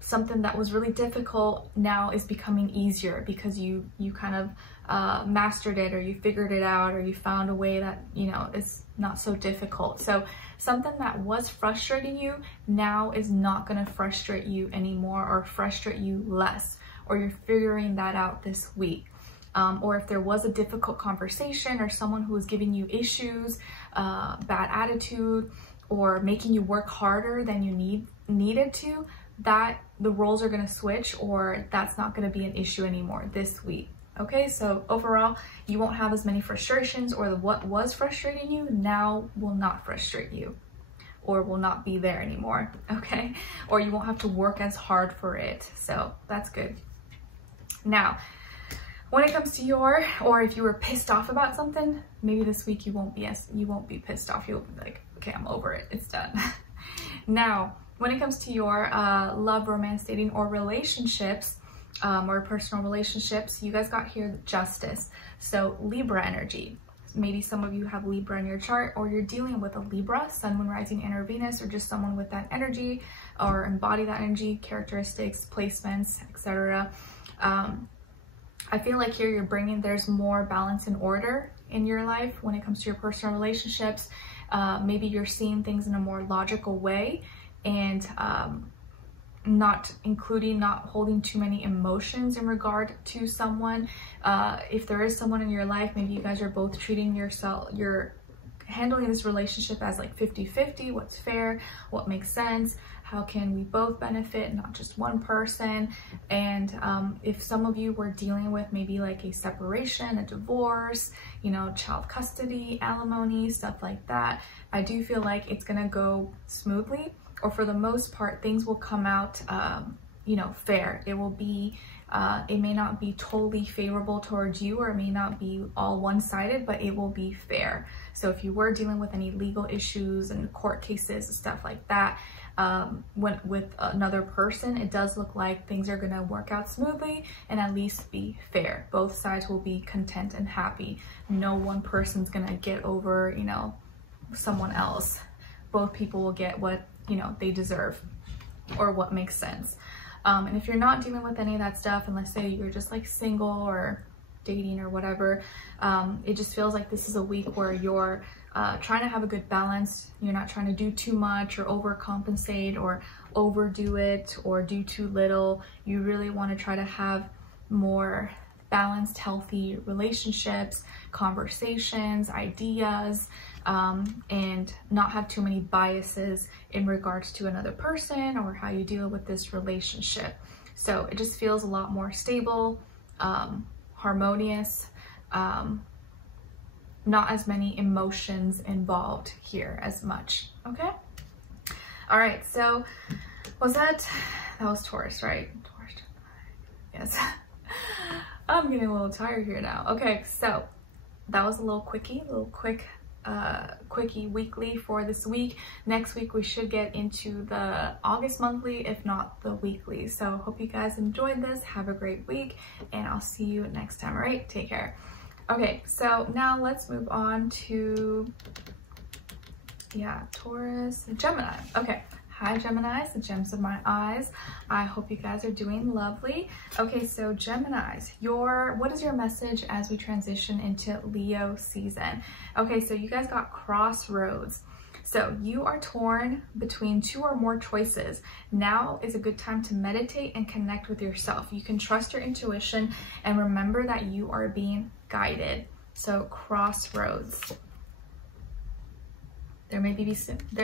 something that was really difficult now is becoming easier because you kind of mastered it, or you figured it out, or you found a way that, you know, is not so difficult. So something that was frustrating you now is not going to frustrate you anymore, or frustrate you less, or you're figuring that out this week. Or if there was a difficult conversation, or someone who was giving you issues, bad attitude, or making you work harder than you needed to, that the roles are going to switch, or that's not going to be an issue anymore this week. Okay, so overall, you won't have as many frustrations, or what was frustrating you now will not frustrate you, or will not be there anymore, okay? Or you won't have to work as hard for it, so that's good. Now, when it comes to your, or if you were pissed off about something, maybe this week you won't be pissed off. You'll be like, okay, I'm over it, it's done. Now, when it comes to your love, romance, dating, or relationships, or personal relationships, you guys got here Justice. So Libra energy. Maybe some of you have Libra in your chart, or you're dealing with a Libra, Sun, Moon, Rising, Inner Venus, or just someone with that energy, or embody that energy, characteristics, placements, etc. I feel like here you're bringing, there's more balance and order in your life when it comes to your personal relationships. Maybe you're seeing things in a more logical way, and not holding too many emotions in regard to someone. If there is someone in your life, maybe you guys are both treating yourself, you're handling this relationship as like 50-50, what's fair, what makes sense, how can we both benefit, not just one person. And if some of you were dealing with maybe like a separation, a divorce, you know, child custody, alimony, stuff like that, I do feel like it's gonna go smoothly, or for the most part, things will come out, you know, fair. It will be, it may not be totally favorable towards you, or it may not be all one-sided, but it will be fair. So if you were dealing with any legal issues and court cases and stuff like that, with another person, it does look like things are gonna work out smoothly and at least be fair. Both sides will be content and happy. No one person's gonna get over, you know, someone else. Both people will get what, you know, they deserve, or what makes sense. And if you're not dealing with any of that stuff, and let's say you're just like single or dating or whatever, it just feels like this is a week where you're trying to have a good balance. You're not trying to do too much or overcompensate or overdo it or do too little. You really want to try to have more balanced, healthy relationships, conversations, ideas, and not have too many biases in regards to another person or how you deal with this relationship. So it just feels a lot more stable, harmonious, not as many emotions involved here as much. Okay. All right. So that was Taurus, right? Taurus. Yes. I'm getting a little tired here now. Okay. So that was a little quickie, quickie weekly for this week. Next week we should get into the August monthly, if not the weekly. So hope you guys enjoyed this. Have a great week, and I'll see you next time. All right, take care. Okay, so now let's move on to, yeah, Taurus, Gemini. Okay, hi Geminis, the gems of my eyes. I hope you guys are doing lovely. Okay, so Geminis, what is your message as we transition into Leo season? Okay, so you guys got crossroads. So you are torn between two or more choices. Now is a good time to meditate and connect with yourself. You can trust your intuition and remember that you are being guided. So crossroads. There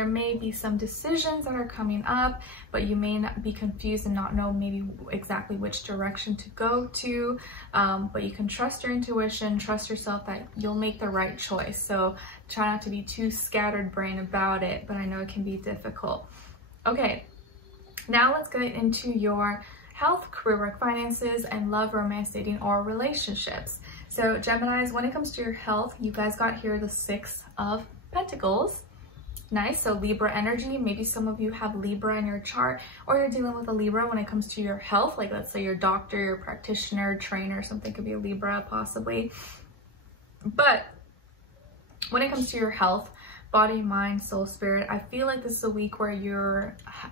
may be some decisions that are coming up, but you may not be confused and not know maybe exactly which direction to go to. But you can trust your intuition, trust yourself that you'll make the right choice. So try not to be too scattered brain about it, but I know it can be difficult. Okay, now let's get into your health, career, work, finances, and love, romance, dating, or relationships. So Geminis, when it comes to your health, you guys got here the 6 of Pentacles. Nice. So Libra energy, maybe some of you have Libra in your chart, or you're dealing with a Libra when it comes to your health. Like let's say your doctor, your practitioner, trainer, something could be a Libra possibly. But when it comes to your health, body, mind, soul, spirit, I feel like this is a week where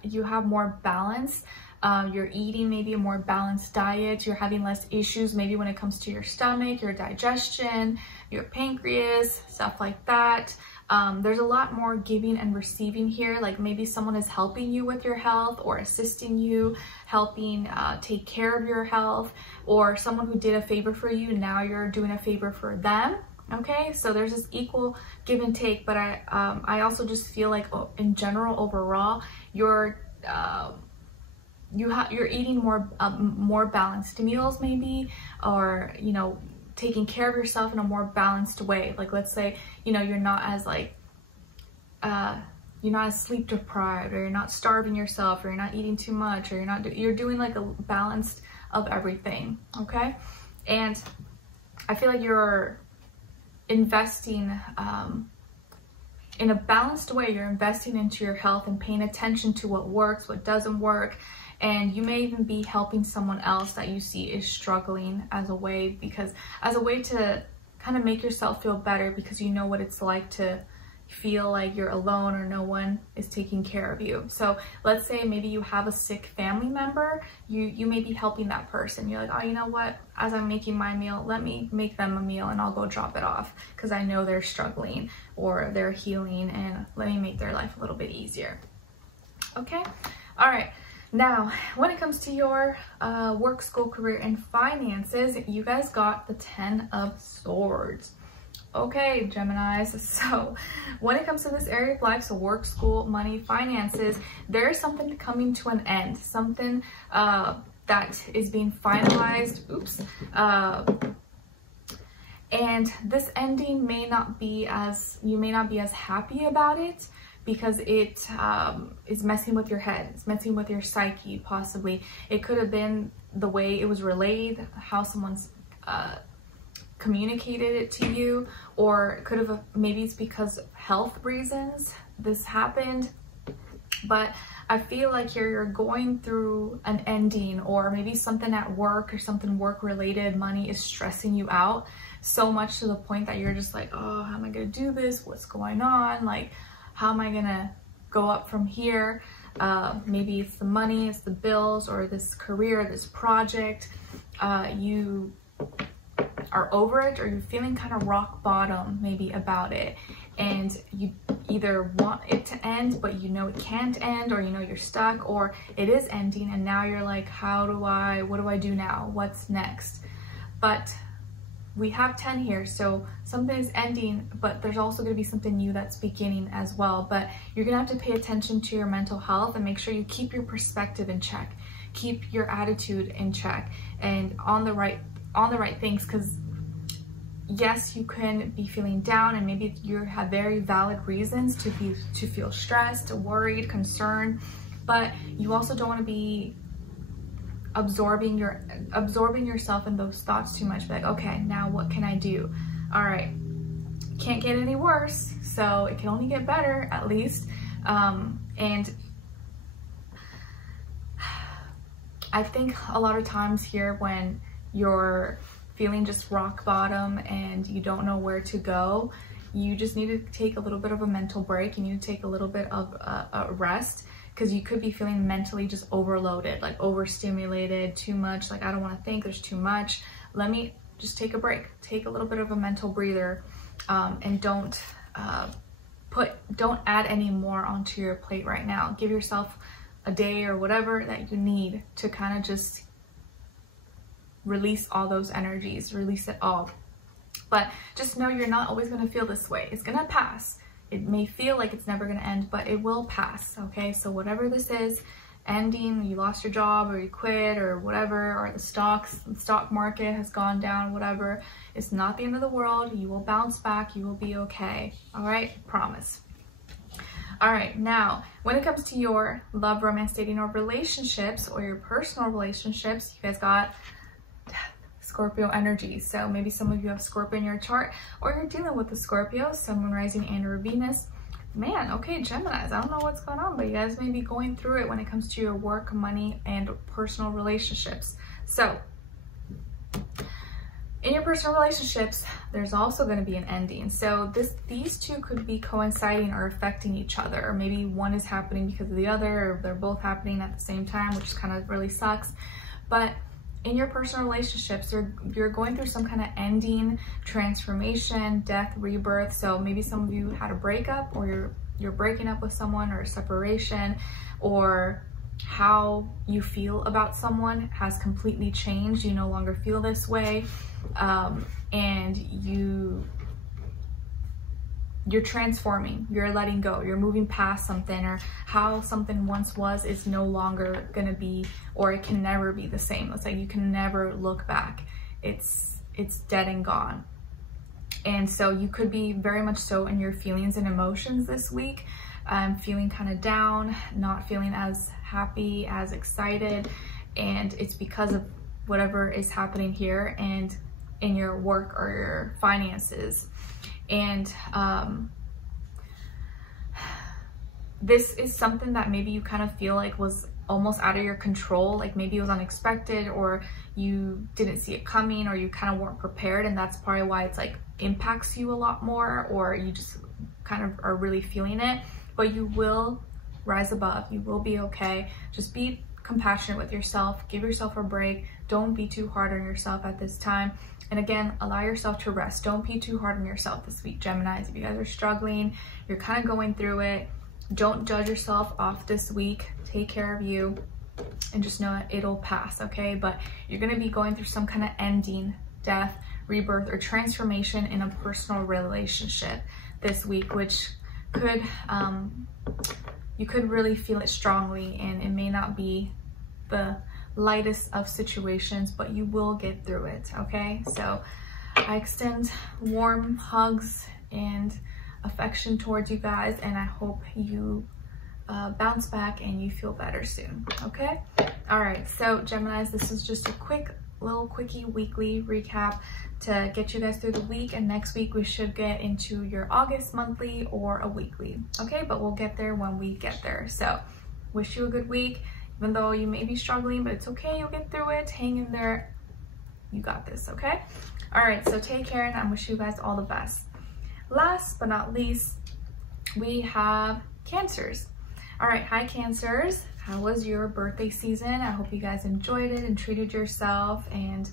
you have more balance. You're eating maybe a more balanced diet. You're having less issues maybe when it comes to your stomach, your digestion, your pancreas, stuff like that. There's a lot more giving and receiving here. Like maybe someone is helping you with your health or assisting you, helping take care of your health, or someone who did a favor for you, now you're doing a favor for them. Okay, so there's this equal give and take, but I also just feel like in general, overall, you're eating more balanced meals maybe, or you know, taking care of yourself in a more balanced way. Like let's say, you know, you're not as like you're not as sleep deprived, or you're not starving yourself, or you're not eating too much, or you're doing like a balanced of everything. Okay. And I feel like you're investing in a balanced way. You're investing into your health and paying attention to what works, what doesn't work. And you may even be helping someone else that you see is struggling as a way to kind of make yourself feel better, because you know what it's like to feel like you're alone or no one is taking care of you. So let's say maybe you have a sick family member, you may be helping that person. You're like, oh, you know what, as I'm making my meal, let me make them a meal and I'll go drop it off, because I know they're struggling or they're healing, and let me make their life a little bit easier. Okay. All right. Now, when it comes to your work, school, career, and finances, you guys got the 10 of Swords. Okay, Geminis, so when it comes to this area of life, so work, school, money, finances, there is something coming to an end, something that is being finalized, and this ending may not be as, you may not be as happy about it, because it is messing with your head, it's messing with your psyche, possibly. It could have been the way it was relayed, how someone's communicated it to you, or it could have, maybe it's because of health reasons this happened. But I feel like you're going through an ending, or maybe something at work or something work related, money is stressing you out so much to the point that you're just like, oh, how am I gonna do this? What's going on? Like, how am I gonna go up from here? Maybe it's the money, it's the bills, or this career, this project. You are over it, or you're feeling kind of rock bottom maybe about it, and you either want it to end but you know it can't end, or you know you're stuck, or it is ending and now you're like, what do I do now? What's next? But we have 10 here, so something is ending, but there's also going to be something new that's beginning as well. But you're gonna have to pay attention to your mental health and make sure you keep your perspective in check, keep your attitude in check, and on the right things, because yes, you can be feeling down, and maybe you have very valid reasons to feel stressed, worried, concerned, but you also don't want to be absorbing yourself in those thoughts too much. Like, okay, now what can I do? All right, can't get any worse, so it can only get better at least. And I think a lot of times here, when you're feeling just rock bottom and you don't know where to go, you just need to take a little bit of a mental break. You need to take a little bit of a rest, because you could be feeling mentally just overloaded, like overstimulated, too much, like I don't want to think, there's too much. Let me just take a break, take a little bit of a mental breather, and don't add any more onto your plate right now. Give yourself a day or whatever that you need to kind of just release all those energies, release it all. But just know you're not always going to feel this way. It's going to pass. It may feel like it's never going to end, but it will pass. Okay, so whatever this is, ending, you lost your job or you quit or whatever, or the stock market has gone down, whatever, it's not the end of the world. You will bounce back. You will be okay. All right, promise. All right, now when it comes to your love, romance, dating, or relationships, or your personal relationships, you guys got Scorpio energy. So maybe some of you have Scorpio in your chart, or you're dealing with a Scorpio, Sun, Moon, Rising, and or Venus. Man, okay, Geminis, I don't know what's going on, but you guys may be going through it when it comes to your work, money, and personal relationships. So in your personal relationships, there's also going to be an ending. So these two could be coinciding or affecting each other, or maybe one is happening because of the other, or they're both happening at the same time, which kind of really sucks. But in your personal relationships, you're going through some kind of ending, transformation, death, rebirth. So maybe some of you had a breakup, or you're breaking up with someone, or a separation, or how you feel about someone has completely changed. You no longer feel this way, and you're transforming, you're letting go, you're moving past something, or how something once was is no longer gonna be, or it can never be the same. It's like you can never look back. It's dead and gone. And so you could be very much so in your feelings and emotions this week, feeling kind of down, not feeling as happy, as excited, and it's because of whatever is happening here and in your work or your finances. And this is something that maybe you kind of feel like was almost out of your control, like maybe it was unexpected, or you didn't see it coming, or you kind of weren't prepared, and that's probably why it's like impacts you a lot more, or you just kind of are really feeling it. But you will rise above, you will be okay. Just be compassionate with yourself, give yourself a break, don't be too hard on yourself at this time. And again, allow yourself to rest. Don't be too hard on yourself this week, Geminis. If you guys are struggling, you're kind of going through it, don't judge yourself off this week. Take care of you and just know that it'll pass, okay? But you're gonna be going through some kind of ending, death, rebirth, or transformation in a personal relationship this week, which could, you could really feel it strongly, and it may not be the lightest of situations, but you will get through it, okay? So I extend warm hugs and affection towards you guys, and I hope you bounce back and you feel better soon, okay? All right, so Geminis, this is just a quickie weekly recap to get you guys through the week, and next week we should get into your August monthly or a weekly, okay? But we'll get there when we get there. So wish you a good week, even though you may be struggling, but it's okay, you'll get through it. Hang in there, you got this, okay? All right, so take care, and I wish you guys all the best. Last but not least, we have Cancers. All right, hi Cancers. How was your birthday season? I hope you guys enjoyed it and treated yourself and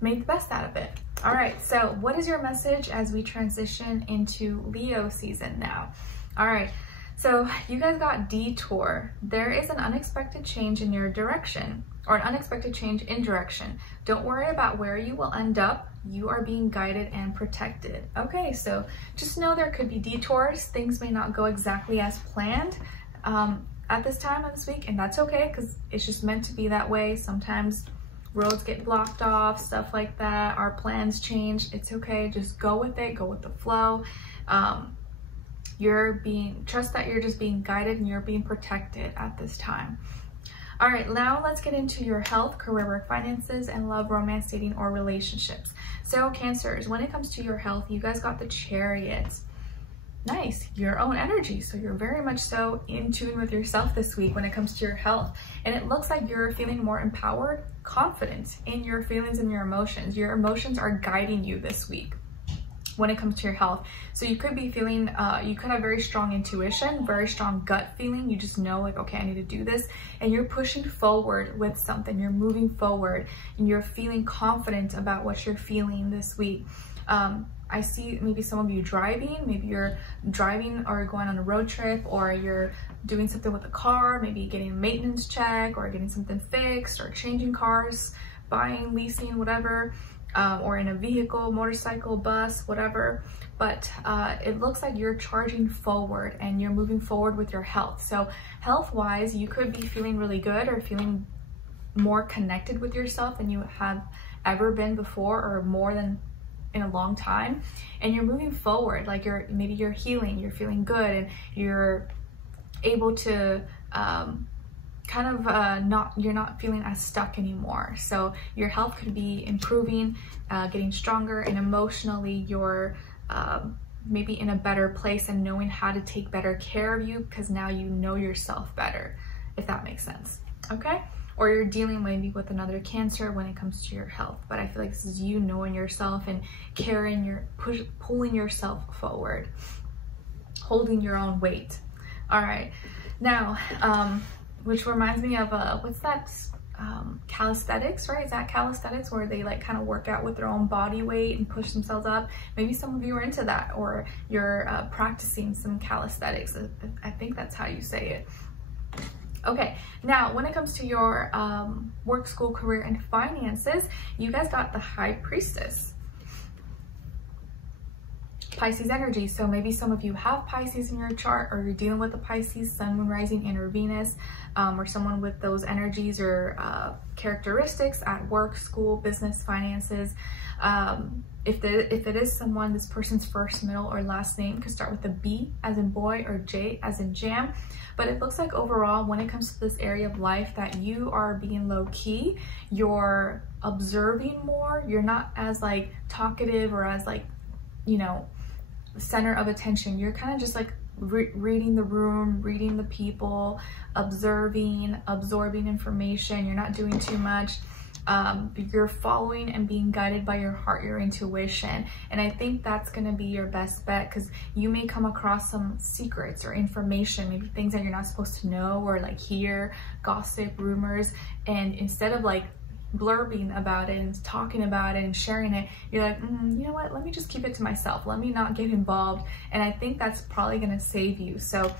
made the best out of it. All right, so what is your message as we transition into Leo season now? All right, so you guys got detour. There is an unexpected change in your direction, or an unexpected change in direction. Don't worry about where you will end up. You are being guided and protected. Okay, so just know there could be detours. Things may not go exactly as planned at this time of this week, and that's okay, because it's just meant to be that way. Sometimes roads get blocked off, stuff like that. Our plans change. It's okay. Just go with it. Go with the flow. Trust that you're just being guided and you're being protected at this time. All right, now let's get into your health, career, work, finances, and love, romance, dating, or relationships. So Cancers, when it comes to your health, you guys got the Chariot. Nice, your own energy. So you're very much so in tune with yourself this week when it comes to your health. And it looks like you're feeling more empowered, confident in your feelings and your emotions. Your emotions are guiding you this week when it comes to your health. So you could be feeling, you could have very strong intuition, very strong gut feeling. You just know like, okay, I need to do this. And you're pushing forward with something. You're moving forward and you're feeling confident about what you're feeling this week. I see maybe some of you driving, maybe you're driving or going on a road trip, or you're doing something with a car, maybe getting a maintenance check or getting something fixed, or changing cars, buying, leasing, whatever. Or in a vehicle, motorcycle, bus, whatever. But it looks like you're charging forward and you're moving forward with your health. So health-wise, you could be feeling really good or feeling more connected with yourself than you have ever been before, or more than in a long time. And you're moving forward, like maybe you're healing, you're feeling good, and you're able to you're not feeling as stuck anymore. So your health could be improving, getting stronger, and emotionally you're maybe in a better place and knowing how to take better care of you, because now you know yourself better, if that makes sense, okay? Or you're dealing maybe with another Cancer when it comes to your health, but I feel like this is you knowing yourself and pulling yourself forward, holding your own weight. All right, now, which reminds me of what's that, calisthenics, right? Is that calisthenics, where they like kind of work out with their own body weight and push themselves up? Maybe some of you are into that, or you're practicing some calisthenics. I think that's how you say it. Okay, now when it comes to your work, school, career, and finances, you guys got the High Priestess. Pisces energy. So maybe some of you have Pisces in your chart, or you're dealing with a Pisces sun, moon, rising, and or Venus, or someone with those energies or characteristics at work, school, business, finances. If it is someone, this person's first, middle, or last name could start with a B as in boy or J as in jam. But it looks like overall, when it comes to this area of life, that you are being low key, you're observing more, you're not as like talkative or as like, you know, center of attention. You're kind of just like reading the room, reading the people, observing, absorbing information. You're not doing too much. You're following and being guided by your heart, your intuition. And I think that's going to be your best bet, because you may come across some secrets or information, maybe things that you're not supposed to know, or like hear gossip, rumors, and instead of like blurbing about it and talking about it and sharing it, you're like, you know what, let me just keep it to myself, let me not get involved. And I think that's probably going to save you. So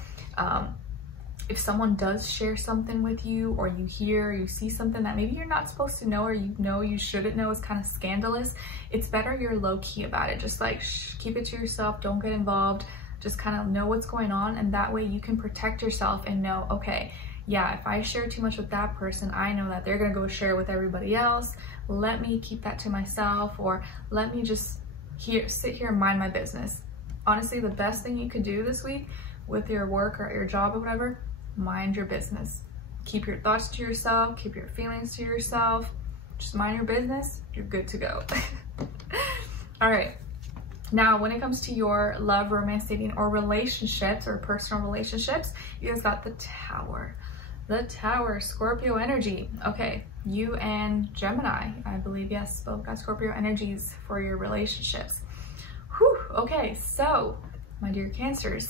if someone does share something with you, or you hear, or you see something that maybe you're not supposed to know, or you know you shouldn't know, is kind of scandalous, it's better you're low-key about it. Just like keep it to yourself, don't get involved, just kind of know what's going on, and that way you can protect yourself and know, okay, yeah, if I share too much with that person, I know that they're gonna go share with everybody else. Let me keep that to myself, or let me just sit here and mind my business. Honestly, the best thing you could do this week with your work or your job or whatever, mind your business. Keep your thoughts to yourself, keep your feelings to yourself, just mind your business, you're good to go. All right, now when it comes to your love, romance, dating, or relationships, or personal relationships, you guys got the Tower. The Tower, Scorpio energy. Okay, you and Gemini, I believe, yes, both got Scorpio energies for your relationships. Whew, okay, so my dear Cancers,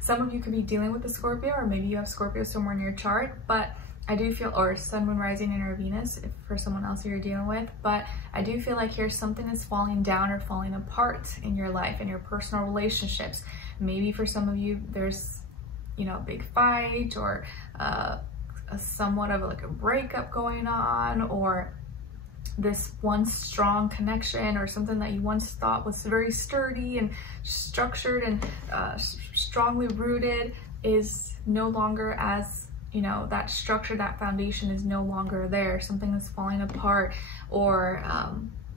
some of you could be dealing with a Scorpio, or maybe you have Scorpio somewhere in your chart, but I do feel, or sun, moon, rising, and or Venus, if for someone else you're dealing with, but I do feel like here something is falling down or falling apart in your life, in your personal relationships. Maybe for some of you, there's, you know, a big fight, or a somewhat of like a breakup going on, or this one strong connection, or something that you once thought was very sturdy and structured and strongly rooted is no longer as, you know, that structure, that foundation is no longer there. Something is falling apart, or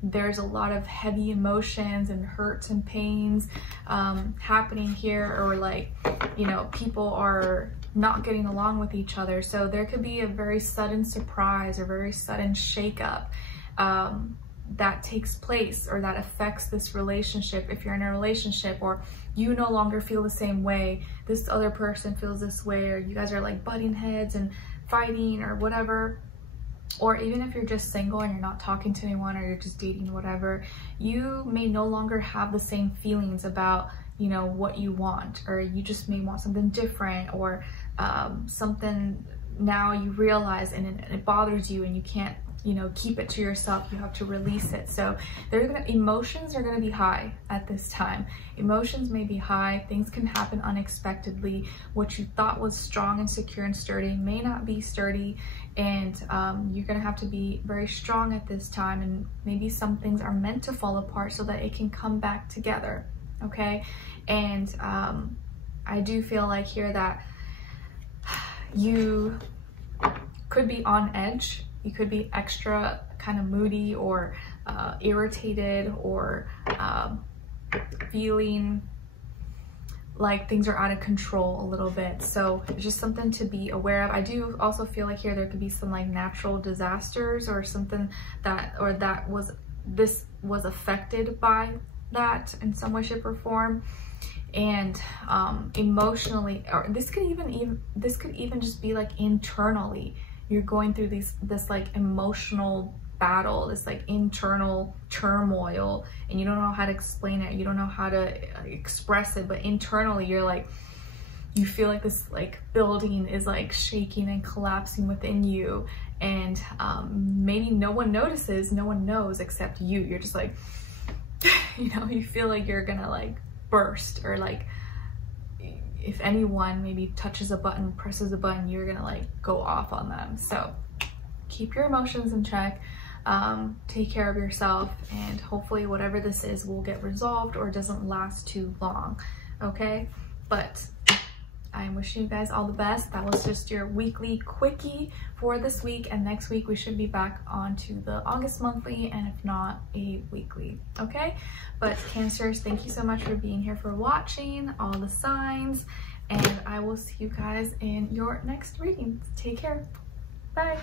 there's a lot of heavy emotions and hurts and pains happening here, or like, you know, people are not getting along with each other. So there could be a very sudden surprise or very sudden shakeup that takes place, or that affects this relationship. If you're in a relationship, or you no longer feel the same way, this other person feels this way, or you guys are like butting heads and fighting or whatever. Or even if you're just single and you're not talking to anyone, or you're just dating, whatever, you may no longer have the same feelings about, you know, what you want, or you just may want something different, or something now you realize and it bothers you, and you can't, you know, keep it to yourself, you have to release it. So emotions are gonna be high at this time. Emotions may be high, things can happen unexpectedly. What you thought was strong and secure and sturdy may not be sturdy, and you're gonna have to be very strong at this time, and maybe some things are meant to fall apart so that it can come back together, okay? And I do feel like here that you could be on edge. You could be extra kind of moody, or irritated, or feeling like things are out of control a little bit. So it's just something to be aware of. I do also feel like here there could be some like natural disasters, or something this was affected by that in some way, shape, or form. And emotionally, or this could even just be like internally, you're going through this like emotional battle, this like internal turmoil, and you don't know how to explain it, you don't know how to express it, but internally you're like, you feel like this like building is like shaking and collapsing within you, and maybe no one notices, no one knows except you. You're just like, you know, you feel like you're gonna like burst, or like if anyone maybe touches a button, presses a button, you're gonna like go off on them. So keep your emotions in check. Take care of yourself, and hopefully whatever this is will get resolved or doesn't last too long, okay? But I'm wishing you guys all the best. That was just your weekly quickie for this week, and next week we should be back onto the August monthly, and if not, a weekly, okay? But Cancers, thank you so much for being here, for watching all the signs, and I will see you guys in your next reading. Take care. Bye.